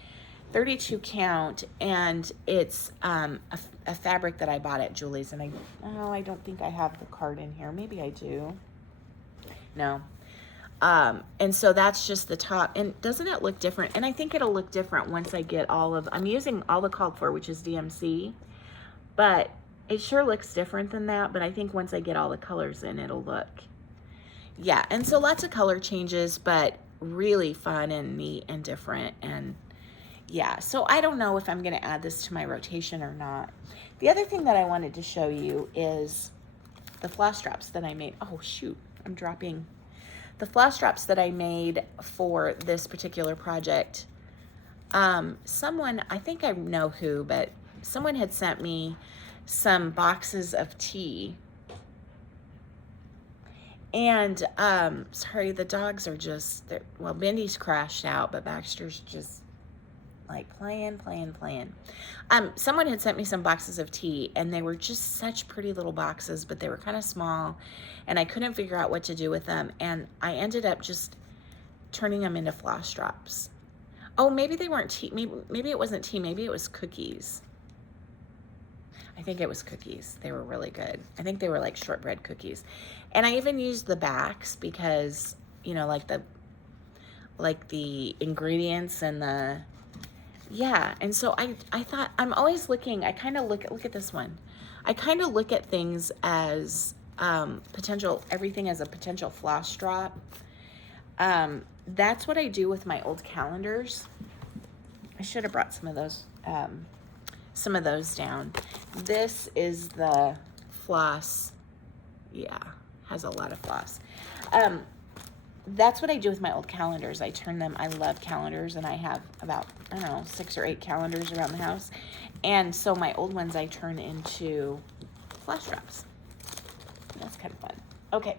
32 count, and it's a fabric that I bought at Julie's, and I don't think I have the card in here. Maybe I do. No. And so that's just the top. And doesn't it look different? And I think it'll look different once I get I'm using all the called for, which is DMC, but It sure looks different than that, but I think once I get all the colors in, it'll look, yeah. And so lots of color changes, but really fun and neat and different. And yeah, so I don't know if I'm gonna add this to my rotation or not. The other thing that I wanted to show you is the floss drops that I made. Oh shoot, I'm dropping. The floss drops that I made for this particular project. Someone, I think I know who, but someone had sent me some boxes of tea. And, sorry, the dogs are just, well, Bendy's crashed out, but Baxter's just like playing. Someone had sent me some boxes of tea, and they were just such pretty little boxes, but they were kind of small, and I couldn't figure out what to do with them. And I ended up just turning them into floss drops. Oh, maybe they weren't tea. Maybe it wasn't tea. Maybe it was cookies. I think it was cookies. They were really good. I think they were like shortbread cookies. And I even used the backs because, you know, like the ingredients and the, yeah. And so I thought, I'm always looking, I kind of look at this one. I kind of look at things as everything as a potential floss drop. That's what I do with my old calendars. I should have brought some of those down. This is the floss. Yeah, has a lot of floss. That's what I do with my old calendars. I turn them, I love calendars, and I have about, I don't know, 6 or 8 calendars around the house. And so my old ones I turn into floss drops. And that's kind of fun. Okay.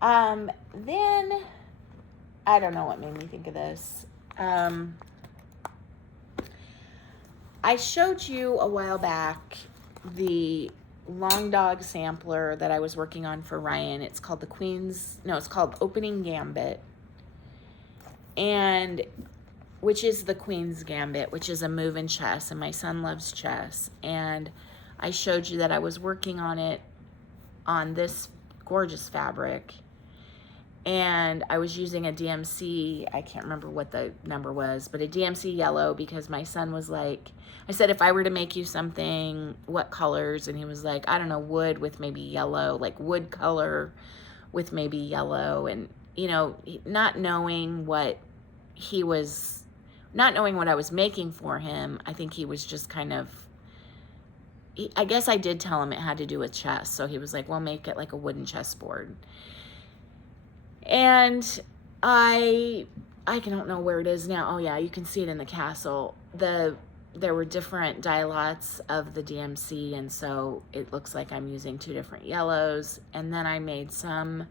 Then, I don't know what made me think of this. I showed you a while back the long dog sampler that I was working on for Ryan. It's called it's called Opening Gambit, and which is the Queen's Gambit, which is a move in chess, and my son loves chess. And I showed you that I was working on it on this gorgeous fabric, and I was using a DMC, I can't remember what the number was, but a DMC yellow, because my son was like, I said, if I were to make you something, what colors? And he was like, I don't know, wood with maybe yellow, like wood color with maybe yellow. And, you know, not knowing what I was making for him, I think he was just kind of, I guess I did tell him it had to do with chess. So he was like, well, make it like a wooden chessboard. And I don't know where it is now. Oh yeah, you can see it in the castle. There were different dye lots of the DMC, and so it looks like I'm using 2 different yellows. And then I made some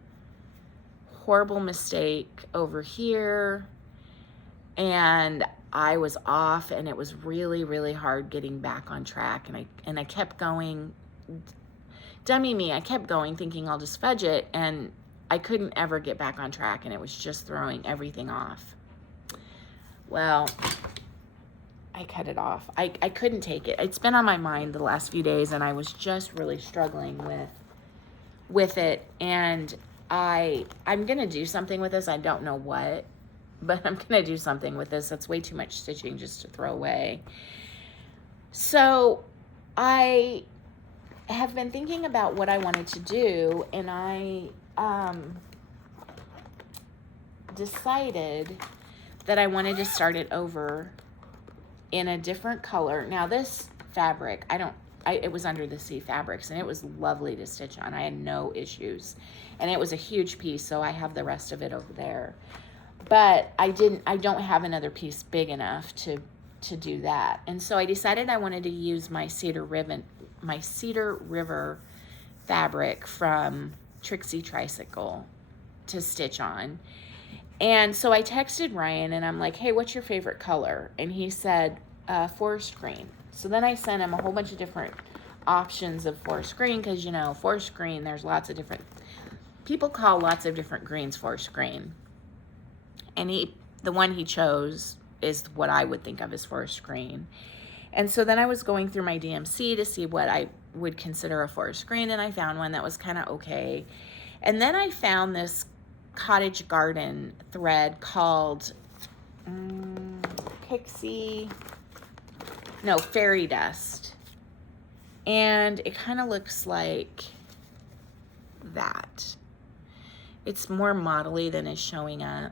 horrible mistake over here, and I was off, and it was really, really hard getting back on track. And I kept going, dummy me, I kept going thinking I'll just fudge it, and I couldn't ever get back on track, and it was just throwing everything off. Well, I cut it off. I couldn't take it. It's been on my mind the last few days, and I was just really struggling with it. And I'm going to do something with this. I don't know what, but I'm going to do something with this. That's way too much stitching just to throw away. So I have been thinking about what I wanted to do, and I decided that I wanted to start it over in a different color. Now this fabric, it was Under the Sea Fabrics, and it was lovely to stitch on. I had no issues, and it was a huge piece, so I have the rest of it over there. But I don't have another piece big enough to do that. And so I decided I wanted to use my Cedar River fabric from Trixie Tricycle to stitch on. And so I texted Ryan, and I'm like, hey, what's your favorite color? And he said forest green. So then I sent him a whole bunch of different options of forest green, because, you know, forest green, there's lots of different, people call lots of different greens forest green. And the one he chose is what I would think of as forest green. And so then I was going through my DMC to see what I would consider a forest green, and I found one that was kind of okay. And then I found this cottage garden thread called Fairy Dust. And it kind of looks like that. It's more modelly than is showing up.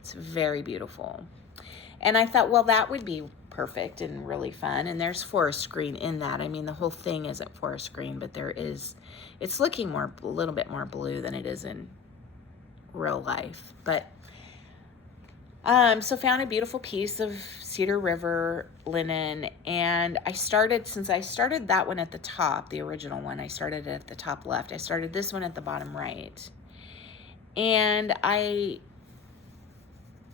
It's very beautiful. And I thought, well, that would be perfect and really fun. And there's forest green in that. I mean, the whole thing isn't forest green, but there is, it's looking more, a little bit more blue than it is in real life. But so found a beautiful piece of Cedar River linen, and I started, since I started that one at the top, the original one, I started it at the top left. I started this one at the bottom right. And I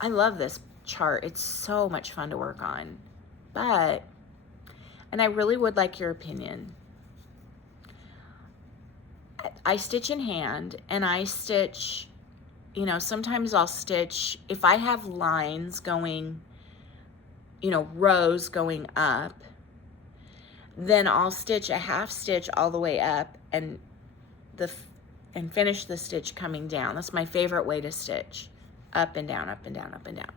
love this chart. It's so much fun to work on. But, and I really would like your opinion. I stitch in hand, and I stitch, you know, sometimes I'll stitch, if I have lines going, you know, rows going up, then I'll stitch a half stitch all the way up and finish the stitch coming down. That's my favorite way to stitch. Up and down, up and down, up and down.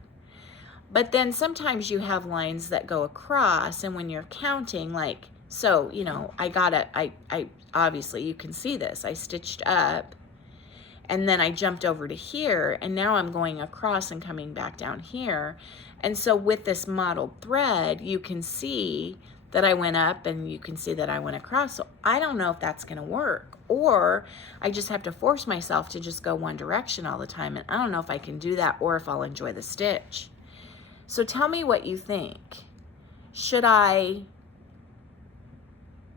But then sometimes you have lines that go across, and when you're counting, like, so, you know, I obviously you can see this. I stitched up, and then I jumped over to here, and now I'm going across and coming back down here. And so with this mottled thread, you can see that I went up, and you can see that I went across. So I don't know if that's gonna work, or I just have to force myself to just go one direction all the time, and I don't know if I can do that or if I'll enjoy the stitch. So tell me what you think. Should I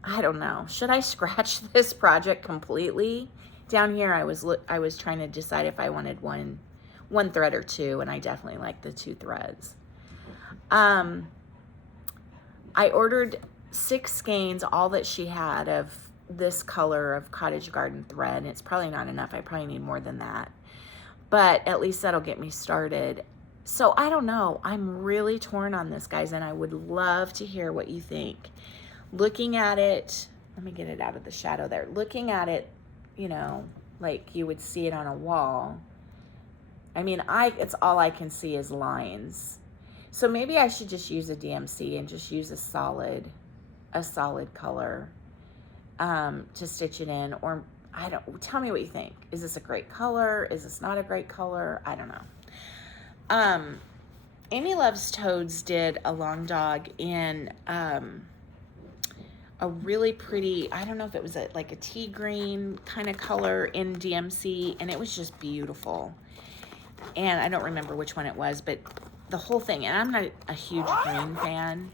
don't know, should I scratch this project completely? Down here I was trying to decide if I wanted one thread or two, and I definitely like the 2 threads. I ordered 6 skeins, all that she had of this color of cottage garden thread. It's probably not enough. I probably need more than that, but at least that'll get me started. So I don't know. I'm really torn on this, guys, and I would love to hear what you think. Looking at it, let me get it out of the shadow there. Looking at it, you know, like you would see it on a wall. I mean, it's all I can see is lines. So maybe I should just use a DMC and just use a solid color to stitch it in, or tell me what you think. Is this a great color? Is this not a great color? I don't know. Amy Loves Toads did a long dog in a really pretty, I don't know if it was like a tea green kind of color in DMC, and it was just beautiful. And I don't remember which one it was, but the whole thing, and I'm not a huge green fan,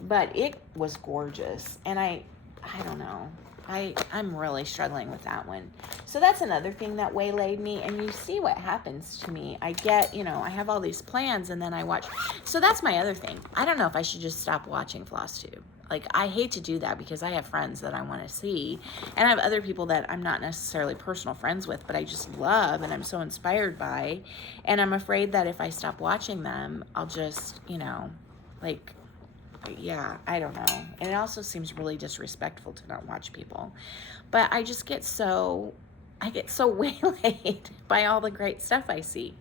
but it was gorgeous. And I don't know, I'm really struggling with that one. So that's another thing that waylaid me, and you see what happens to me. I get, you know, I have all these plans, and then I watch. So that's my other thing. I don't know if I should just stop watching FlossTube. Like, I hate to do that because I have friends that I want to see, and I have other people that I'm not necessarily personal friends with, but I just love and I'm so inspired by, and I'm afraid that if I stop watching them, I'll just, you know, like, yeah, I don't know. And it also seems really disrespectful to not watch people. But I just get so, waylaid by all the great stuff I see.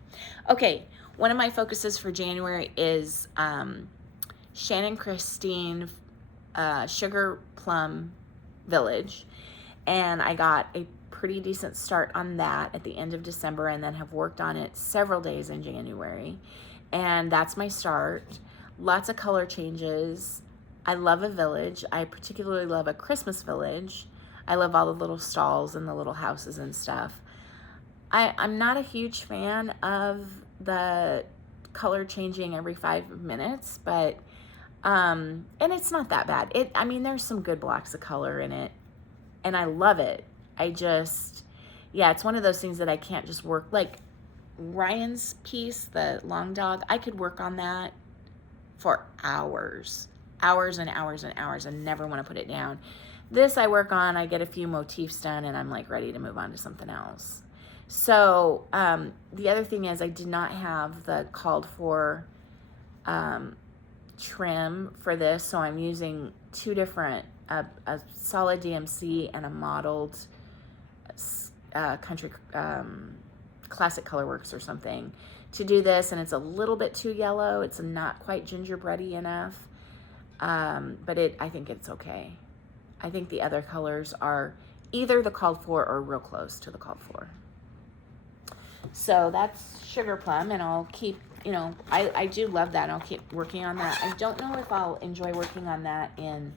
Okay, one of my focuses for January is Shannon Christine Sugar Plum Village. And I got a pretty decent start on that at the end of December, and then have worked on it several days in January. And that's my start. Lots of color changes. I love a village. I particularly love a Christmas village. I love all the little stalls and the little houses and stuff. I'm not a huge fan of the color changing every 5 minutes, but, and it's not that bad. I mean, there's some good blocks of color in it, and I love it. Yeah, it's one of those things that I can't just work, like Ryan's piece, the long dog, I could work on that for hours and hours and hours and never want to put it down. This I work on, I get a few motifs done, and I'm like ready to move on to something else. So the other thing is I did not have the called for trim for this, so I'm using 2 different, a solid DMC and a modeled country classic colorworks or something to do this, and it's a little bit too yellow. It's not quite gingerbready enough, but I think it's okay. I think the other colors are either the called for or real close to the called for. So that's Sugar Plum, and I'll keep, you know, I do love that. I'll keep working on that. I don't know if I'll enjoy working on that in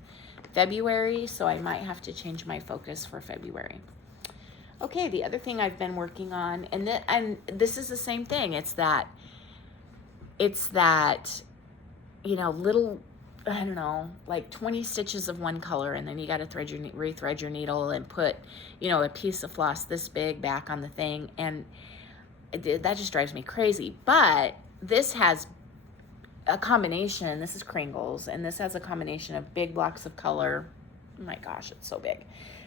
February, so I might have to change my focus for February. Okay, the other thing I've been working on, and this is the same thing. It's that, you know, little, I don't know, like 20 stitches of one color, and then you got to rethread your needle and put, you know, a piece of floss this big back on the thing, and that just drives me crazy. But this has a combination. This is Kringles, and this has a combination of big blocks of color. Oh my gosh, it's so big.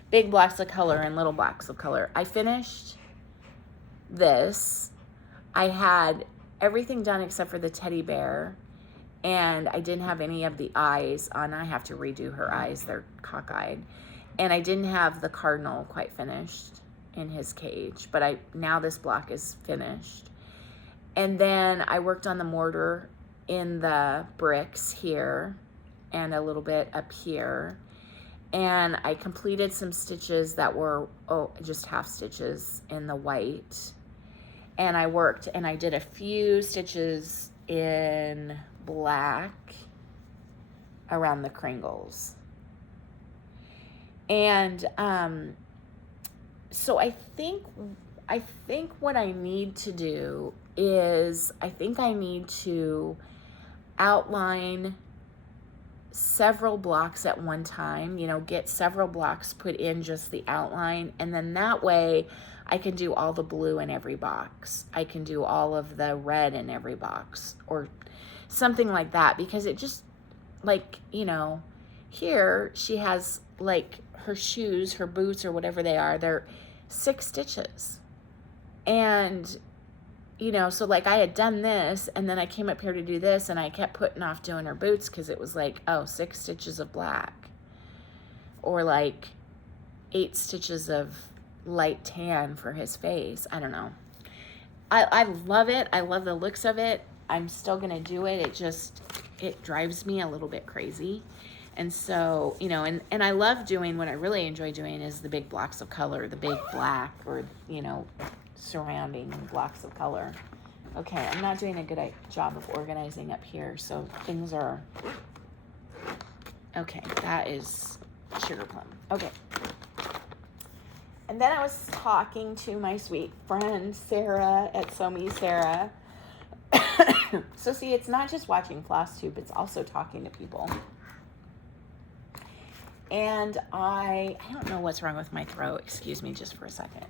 Big blocks of color and little blocks of color. I finished this. I had everything done except for the teddy bear, and I didn't have any of the eyes on. I have to redo her eyes. They're cockeyed. And I didn't have the cardinal quite finished in his cage, but now this block is finished. And then I worked on the mortar in the bricks here and a little bit up here. And I completed some stitches that were, just half stitches in the white. And I worked and I did a few stitches in black around the Kringles. And so I think what I need to do is, I think I need to outline several blocks at one time, you know, get several blocks put in just the outline, and then that way I can do all the blue in every box. I can do all of the red in every box or something like that, because it just, like, you know, here she has like her shoes, her boots, or whatever they are, they're 6 stitches. And you know, so like I had done this, and then I came up here to do this, and I kept putting off doing her boots because it was like, 6 stitches of black, or like 8 stitches of light tan for his face. I don't know. I love it. I love the looks of it. I'm still gonna do it. It drives me a little bit crazy. And so, you know, and I love doing, what I really enjoy doing is the big blocks of color, the big black, or, you know, surrounding blocks of color. Okay, I'm not doing a good job of organizing up here, so things are, okay, that is Sugar Plum. Okay. And then I was talking to my sweet friend Sarah at So Me Sarah. So see, it's not just watching FlossTube, it's also talking to people. And I don't know what's wrong with my throat. Excuse me just for a second.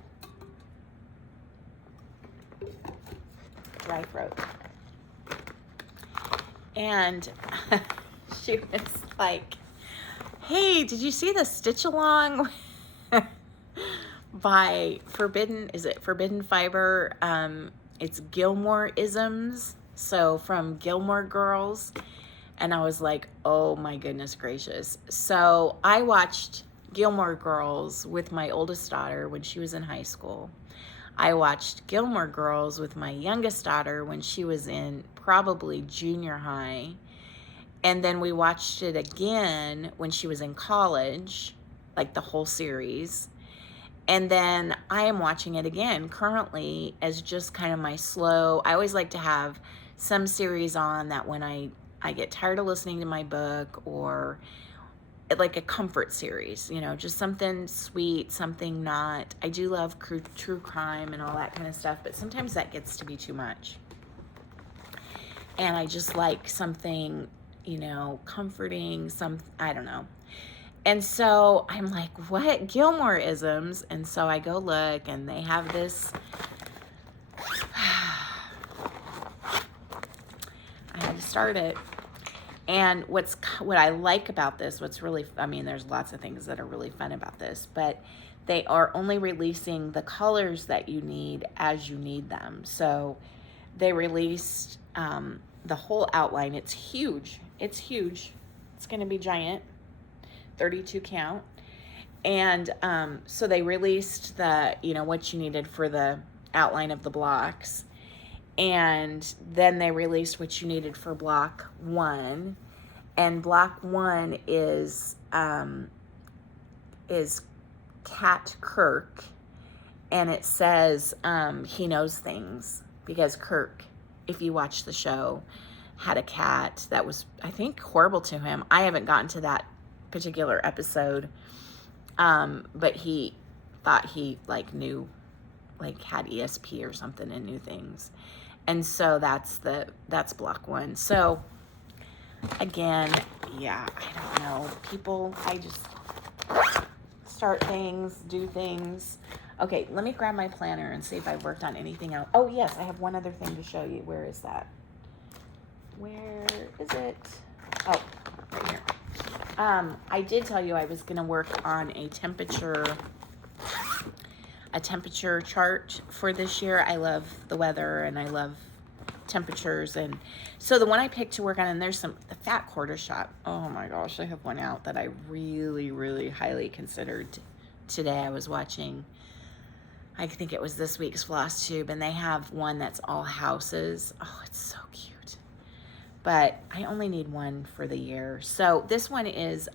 Dry throat. And she was like, hey, did you see the stitch along by Forbidden Fiber? It's Gilmore Isms, so from Gilmore Girls. And I was like, oh my goodness gracious. So I watched Gilmore Girls with my oldest daughter when she was in high school. I watched Gilmore Girls with my youngest daughter when she was in probably junior high. And then we watched it again when she was in college, like the whole series. And then I am watching it again currently as just kind of my slow, I always like to have some series on that when I get tired of listening to my book, or like a comfort series, you know, just something sweet, something not, I do love true crime and all that kind of stuff, but sometimes that gets to be too much. And I just like something, you know, comforting, I don't know. And so I'm like, what? Gilmore Isms? And so I go look, and they have this, I had to start it. And what I like about this, what's really, I mean, there's lots of things that are really fun about this, but they are only releasing the colors that you need as you need them. So they released the whole outline. It's huge. It's huge. It's going to be giant, 32 count. And so they released the, you know, what you needed for the outline of the blocks. And then they released what you needed for block 1. And block 1 is is Cat Kirk, and it says he knows things because Kirk, if you watch the show, had a cat that was, I think, horrible to him. I haven't gotten to that particular episode, but he thought he like knew, like had ESP or something and knew things. And so that's block 1. So again, yeah, I don't know. People, I just start things, do things. Okay, let me grab my planner and see if I worked on anything else. Oh yes, I have one other thing to show you. Where is that? Where is it? Oh, right here. I did tell you I was going to work on a temperature chart for this year. I love the weather and I love temperatures, and so the one I picked to work on, and there's the fat quarter shop. Oh my gosh, I have one out that I really, really highly considered today. I was watching, I think it was this week's Floss Tube, and they have one that's all houses. Oh, it's so cute. But I only need one for the year. So this one is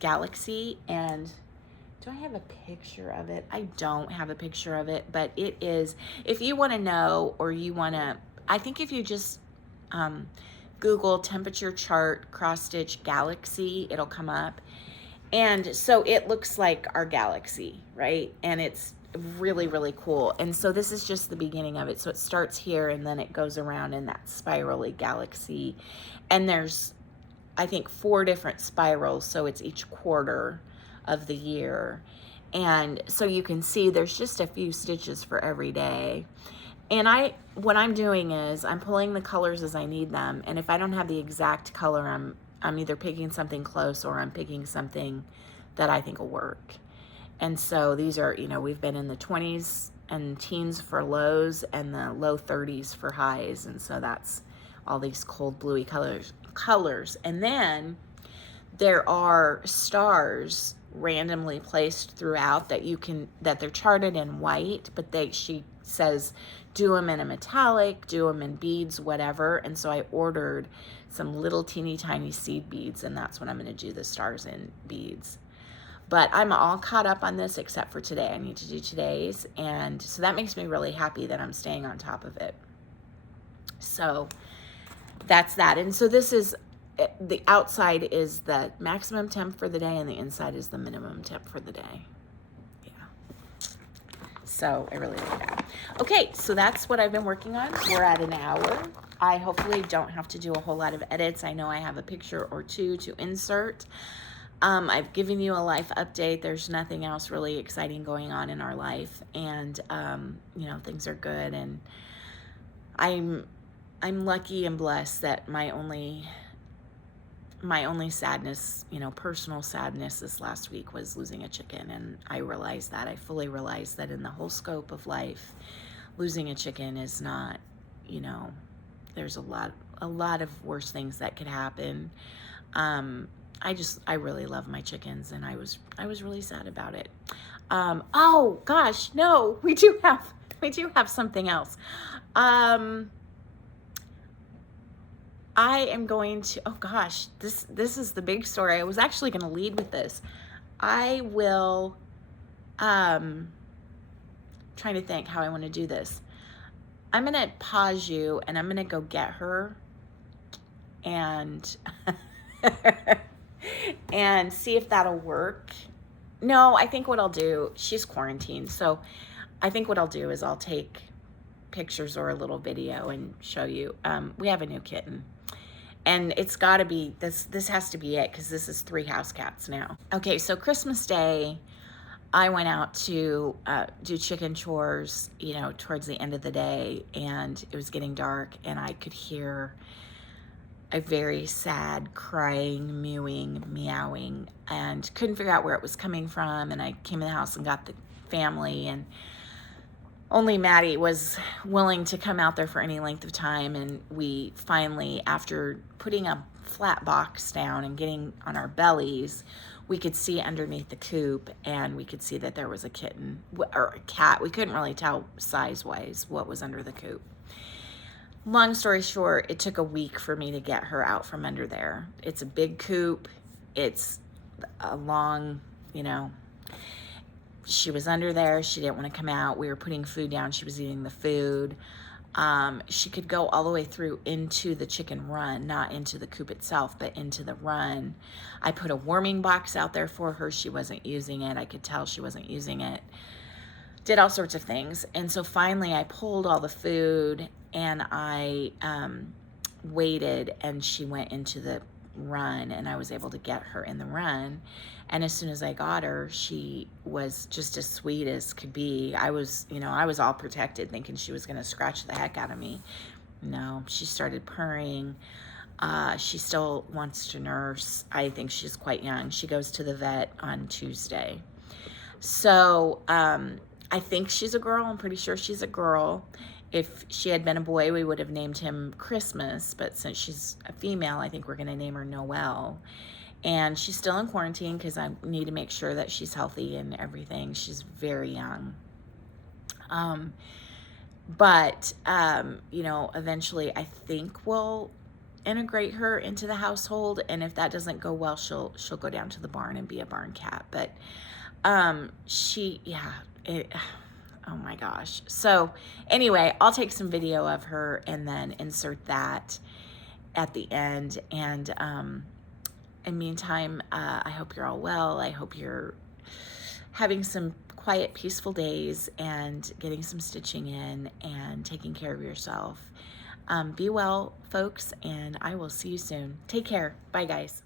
Galaxy, and do I have a picture of it? I don't have a picture of it, but it is, if you want to know, or you want to, I think if you just Google temperature chart cross stitch Galaxy, it'll come up. And so it looks like our galaxy, right? And it's really, really cool. And so this is just the beginning of it. So it starts here and then it goes around in that spirally galaxy. And there's, I think, 4 different spirals. So it's each quarter of the year. And so you can see there's just a few stitches for every day. And what I'm doing is I'm pulling the colors as I need them. And if I don't have the exact color, I'm either picking something close or I'm picking something that I think will work. And so these are, you know, we've been in the 20s and teens for lows and the low 30s for highs. And so that's all these cold bluey colors. And then there are stars randomly placed throughout that they're charted in white, but she says do them in a metallic, do them in beads, whatever. And so I ordered some little teeny tiny seed beads, and that's what I'm going to do the stars in beads. But I'm all caught up on this except for today. I need to do today's, and so that makes me really happy that I'm staying on top of it. So that's that. And so this is, the outside is the maximum temp for the day and the inside is the minimum temp for the day. Yeah. So I really like that. Okay, so that's what I've been working on. We're at an hour. I hopefully don't have to do a whole lot of edits. I know I have a picture or two to insert. I've given you a life update. There's nothing else really exciting going on in our life, and you know, things are good, and I'm lucky and blessed that my only sadness, you know, personal sadness this last week was losing a chicken. And I realized that, I fully realized that in the whole scope of life, losing a chicken is not, you know, there's a lot of worse things that could happen. I really love my chickens, and I was really sad about it. Oh gosh, no, we do have something else. I am going to, oh gosh, this is the big story. I was actually going to lead with this. I will, trying to think how I want to do this. I'm going to pause you and I'm going to go get her and, and see if that'll work. No, I think what I'll do, she's quarantined. So I think what I'll do is I'll take pictures or a little video and show you. We have a new kitten. And it's got to be, this has to be it, because this is 3 house cats now. Okay, so Christmas Day, I went out to do chicken chores, you know, towards the end of the day, and it was getting dark, and I could hear a very sad crying, mewing, meowing, and couldn't figure out where it was coming from. And I came in the house and got the family, and only Maddie was willing to come out there for any length of time. And we finally, after putting a flat box down and getting on our bellies, we could see underneath the coop, and we could see that there was a kitten or a cat. We couldn't really tell size-wise what was under the coop. Long story short, it took a week for me to get her out from under there. It's a big coop. It's a long, you know, She was under there. She didn't want to come out. We were putting food down. She was eating the food. She could go all the way through into the chicken run, not into the coop itself, but into the run. I put a warming box out there for her. She wasn't using it. I could tell she wasn't using it. Did all sorts of things. And so finally I pulled all the food and I waited, and she went into the run, and I was able to get her in the run. And as soon as I got her, she was just as sweet as could be. I was all protected, thinking she was gonna scratch the heck out of me. No, she started purring. She still wants to nurse. I think she's quite young. She goes to the vet on Tuesday. So I think she's a girl. I'm pretty sure she's a girl. If she had been a boy, we would have named him Christmas, but since she's a female, I think we're gonna name her Noel. And she's still in quarantine because I need to make sure that she's healthy and everything. She's very young. Eventually I think we'll integrate her into the household, and if that doesn't go well, she'll go down to the barn and be a barn cat. But oh my gosh. So anyway, I'll take some video of her and then insert that at the end. And in the meantime, I hope you're all well. I hope you're having some quiet, peaceful days and getting some stitching in and taking care of yourself. Be well, folks, and I will see you soon. Take care. Bye, guys.